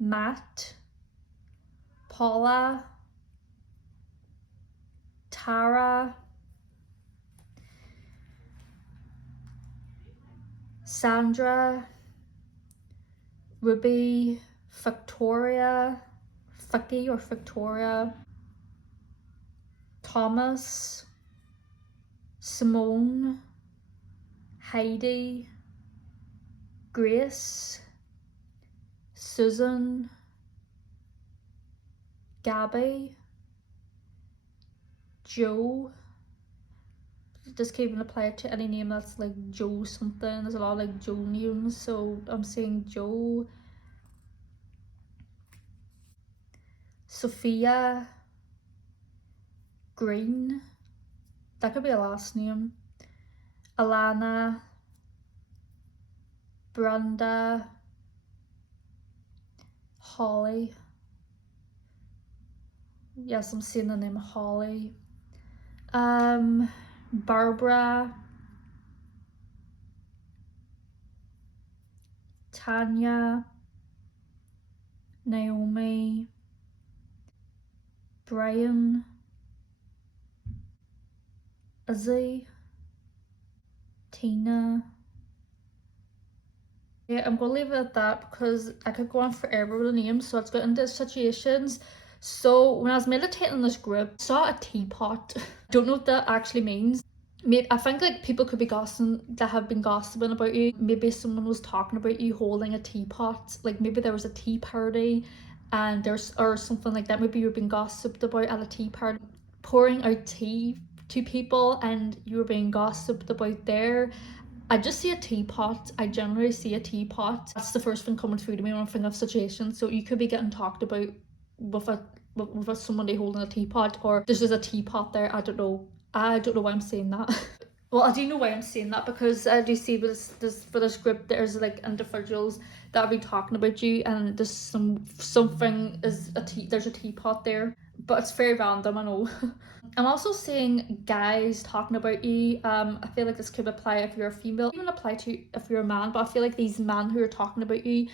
Matt, Paula, Tara, Sandra, Ruby, Victoria, Vicky or Victoria, Thomas, Simone, Heidi, Grace, Susan, Gabby, Joe. Just can't even apply it to any name that's like Joe something. There's a lot of like Joe names, so I'm saying Joe. Sophia, Green, that could be a last name. Alana, Brenda, Holly. Yes, I'm seeing the name Holly. Barbara, Tanya, Naomi, Brian, Izzy, Tina. Yeah, I'm gonna leave it at that because I could go on forever with the names, so let's get into situations. So when I was meditating in this group, I saw a teapot. Don't know what that actually means. Maybe, I think like people could be gossiping, that have been gossiping about you. Maybe someone was talking about you holding a teapot. Like maybe there was a tea party and there's, or something like that. Maybe you've been gossiped about at a tea party, pouring out tea to people and you were being gossiped about there. I just see a teapot. I generally see a teapot. That's the first thing coming through to me when I'm thinking of situations. So you could be getting talked about with somebody holding a teapot, or there's just a teapot there. I don't know. I don't know why I'm saying that. Well, I do know why I'm saying that, because I do see for this group there's like individuals that will be talking about you, and there's something is there's a teapot there, but it's very random, I know. I'm also seeing guys talking about you. I feel like this could apply if you're a female, even apply to if you're a man, but I feel like these men who are talking about you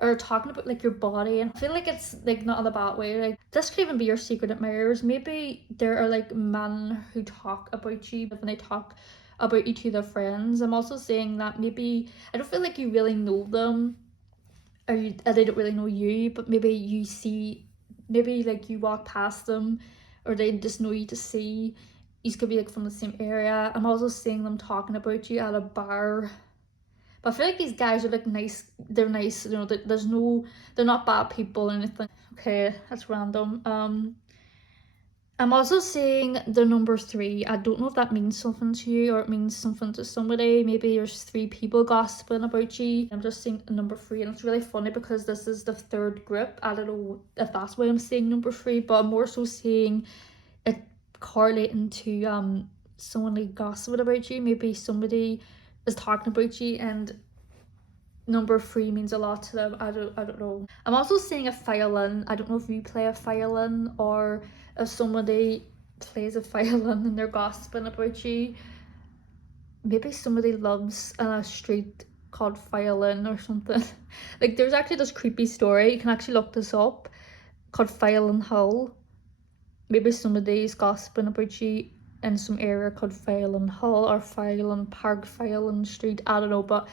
are talking about like your body, and I feel like it's like not in a bad way. Like this could even be your secret admirers. Maybe there are like men who talk about you when they talk about you to their friends. I'm also saying that maybe I don't feel like you really know them, or they don't really know you, but maybe you see, maybe like you walk past them, or they just know you to see. You could be like from the same area. I'm also seeing them talking about you at a bar. But I feel like these guys are like nice. They're nice, you know. They're not bad people or anything. Okay, that's random. I'm also seeing the number 3. I don't know if that means something to you or it means something to somebody. Maybe there's 3 people gossiping about you. I'm just seeing number 3, and it's really funny because this is the 3rd group. I don't know if that's why I'm seeing number 3, but I'm more so seeing it correlating to someone like gossiping about you. Maybe somebody is talking about you and number 3 means a lot to them. I don't know. I'm also seeing a violin. I don't know if you play a violin, or if somebody plays a violin and they're gossiping about you. Maybe somebody loves a street called Violin or something. Like there's actually this creepy story, you can actually look this up, called Violin Hill. Maybe somebody's gossiping about you in some area called Violin Hill or Violin Park, Violin Street. I don't know, but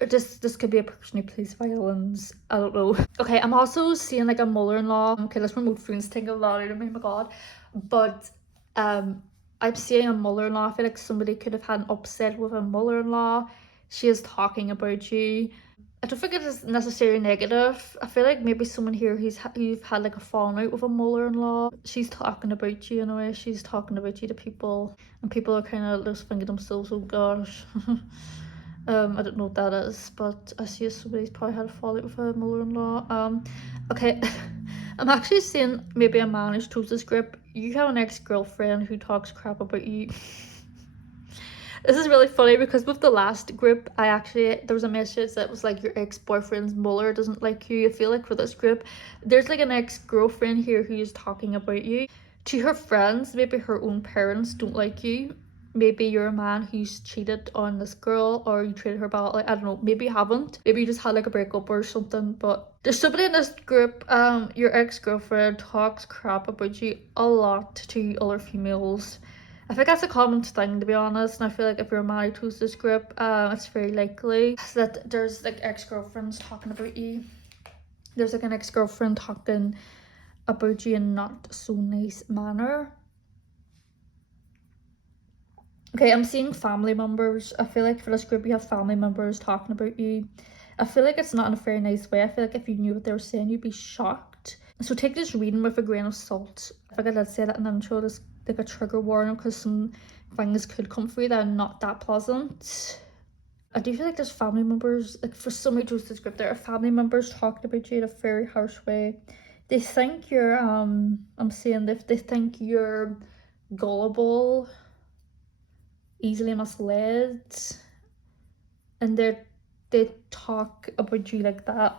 this could be a person who plays violins. I don't know. Okay, I'm also seeing like a mother-in-law. Okay, this remote phone's taking a lot out of me, my god. But I'm seeing a mother-in-law. I feel like somebody could have had an upset with a mother-in-law. She is talking about you. I don't think it is necessarily negative. I feel like maybe someone here who've had like a falling out with a mother-in-law. She's talking about you in a way. She's talking about you to people, and people are kind of just thinking to themselves, oh gosh. I don't know what that is, but I see somebody's probably had a fallout with a mother-in-law. Okay, I'm actually seeing maybe a man who's chose this group. You have an ex-girlfriend who talks crap about you. This is really funny because with the last group, there was a message that was like your ex-boyfriend's mother doesn't like you. I feel like for this group, there's like an ex-girlfriend here who's talking about you to her friends. Maybe her own parents don't like you. Maybe you're a man who's cheated on this girl, or you treated her badly. I don't know, maybe you haven't. Maybe you just had like a breakup or something. But there's somebody in this group, your ex-girlfriend talks crap about you a lot to other females. I think that's a common thing, to be honest, and I feel like if you're a man who chose this group, it's very likely that there's like ex-girlfriends talking about you. There's like an ex-girlfriend talking about you in not so nice manner. Okay, I'm seeing family members. I feel like for this group you have family members talking about you. I feel like it's not in a very nice way. I feel like if you knew what they were saying, you'd be shocked. So take this reading with a grain of salt. I think I did say that in the intro, this like a trigger warning, because some things could come through that are not that pleasant. I do feel like there's family members, like for somebody who chose this group, there are family members talking about you in a very harsh way. They think you're, I'm saying if they think you're gullible, easily misled, and they talk about you like that.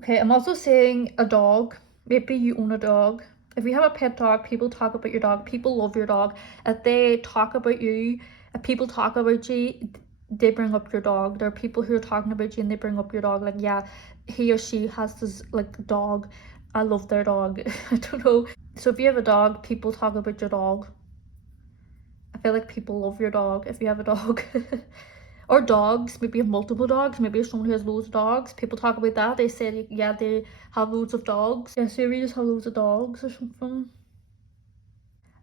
Okay, I'm also saying a dog. Maybe you own a dog. If you have a pet dog, people talk about your dog. People love your dog. If they talk about you, if people talk about you, they bring up your dog. There are people who are talking about you and they bring up your dog. Like, yeah, he or she has this like dog. I love their dog. I don't know. So if you have a dog, people talk about your dog. I feel like people love your dog if you have a dog. Or dogs, maybe you have multiple dogs, maybe you're someone who has loads of dogs. People talk about that. They say, yeah, they have loads of dogs. Yeah, so you just have loads of dogs or something.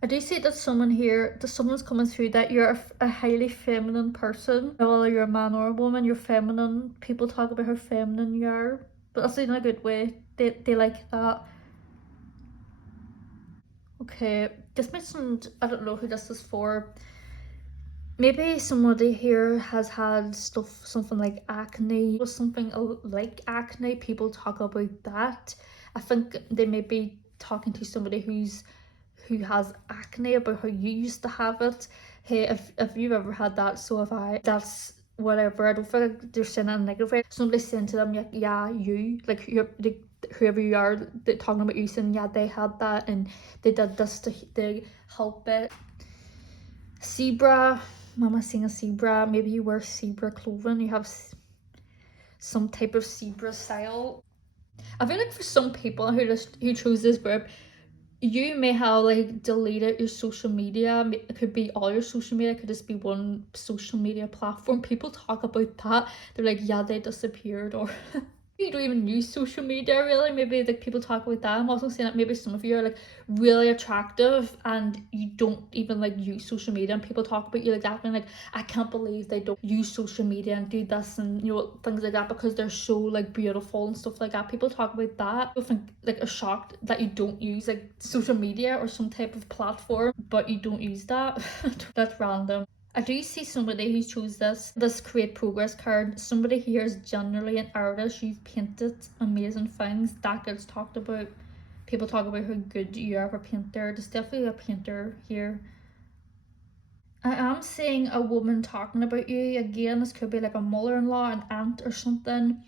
I do see that someone here, that someone's coming through that you're a highly feminine person. Whether you're a man or a woman, you're feminine. People talk about how feminine you are, but that's in a good way. They like that. Okay, this mentioned, I don't know who this is for. Maybe somebody here has had something like acne or something like acne. People talk about that. I think they may be talking to somebody who has acne about how you used to have it. Hey, if you've ever had that, so have I. That's whatever. I don't feel like they're saying it in a negative way. Somebody's saying to them, yeah, you, like whoever you are, they're talking about you, saying yeah, they had that and they did this to help it. Zebra. Mama's seeing a zebra. Maybe you wear zebra clothing. You have some type of zebra style. I feel like for some people who chose this group, you may have like deleted your social media. It could be all your social media. It could just be one social media platform. People talk about that. They're like, yeah, they disappeared, or you don't even use social media really. Maybe like people talk about that. I'm also saying that maybe some of you are like really attractive and you don't even like use social media, and people talk about you like that, and like, I can't believe they don't use social media and do this and you know, things like that, because they're so like beautiful and stuff like that. People talk about that. I think like are shocked that you don't use like social media or some type of platform, but you don't use that. That's random. I do see somebody who chose this create progress card. Somebody here is generally an artist. You've painted amazing things. That gets talked about. People talk about how good you are of a painter. There's definitely a painter here. I am seeing a woman talking about you. Again, this could be like a mother-in-law, an aunt or something.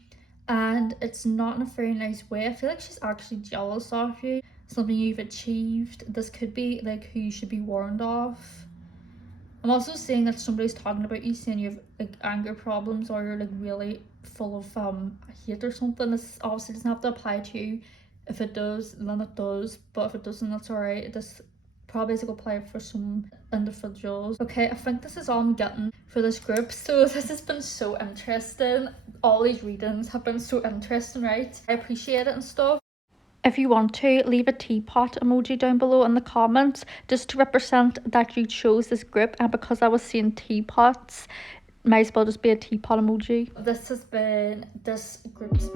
And it's not in a very nice way. I feel like she's actually jealous of you. Something you've achieved. This could be like who you should be warned of. I'm also saying that somebody's talking about you, saying you have like anger problems, or you're like really full of hate or something. This obviously doesn't have to apply to you. If it does, then it does, but if it doesn't, that's alright. This probably is going to apply for some individuals. Okay, I think this is all I'm getting for this group. So this has been so interesting. All these readings have been so interesting, right? I appreciate it and stuff. If you want to, leave a teapot emoji down below in the comments, just to represent that you chose this group, and because I was seeing teapots, might as well just be a teapot emoji. This has been this group's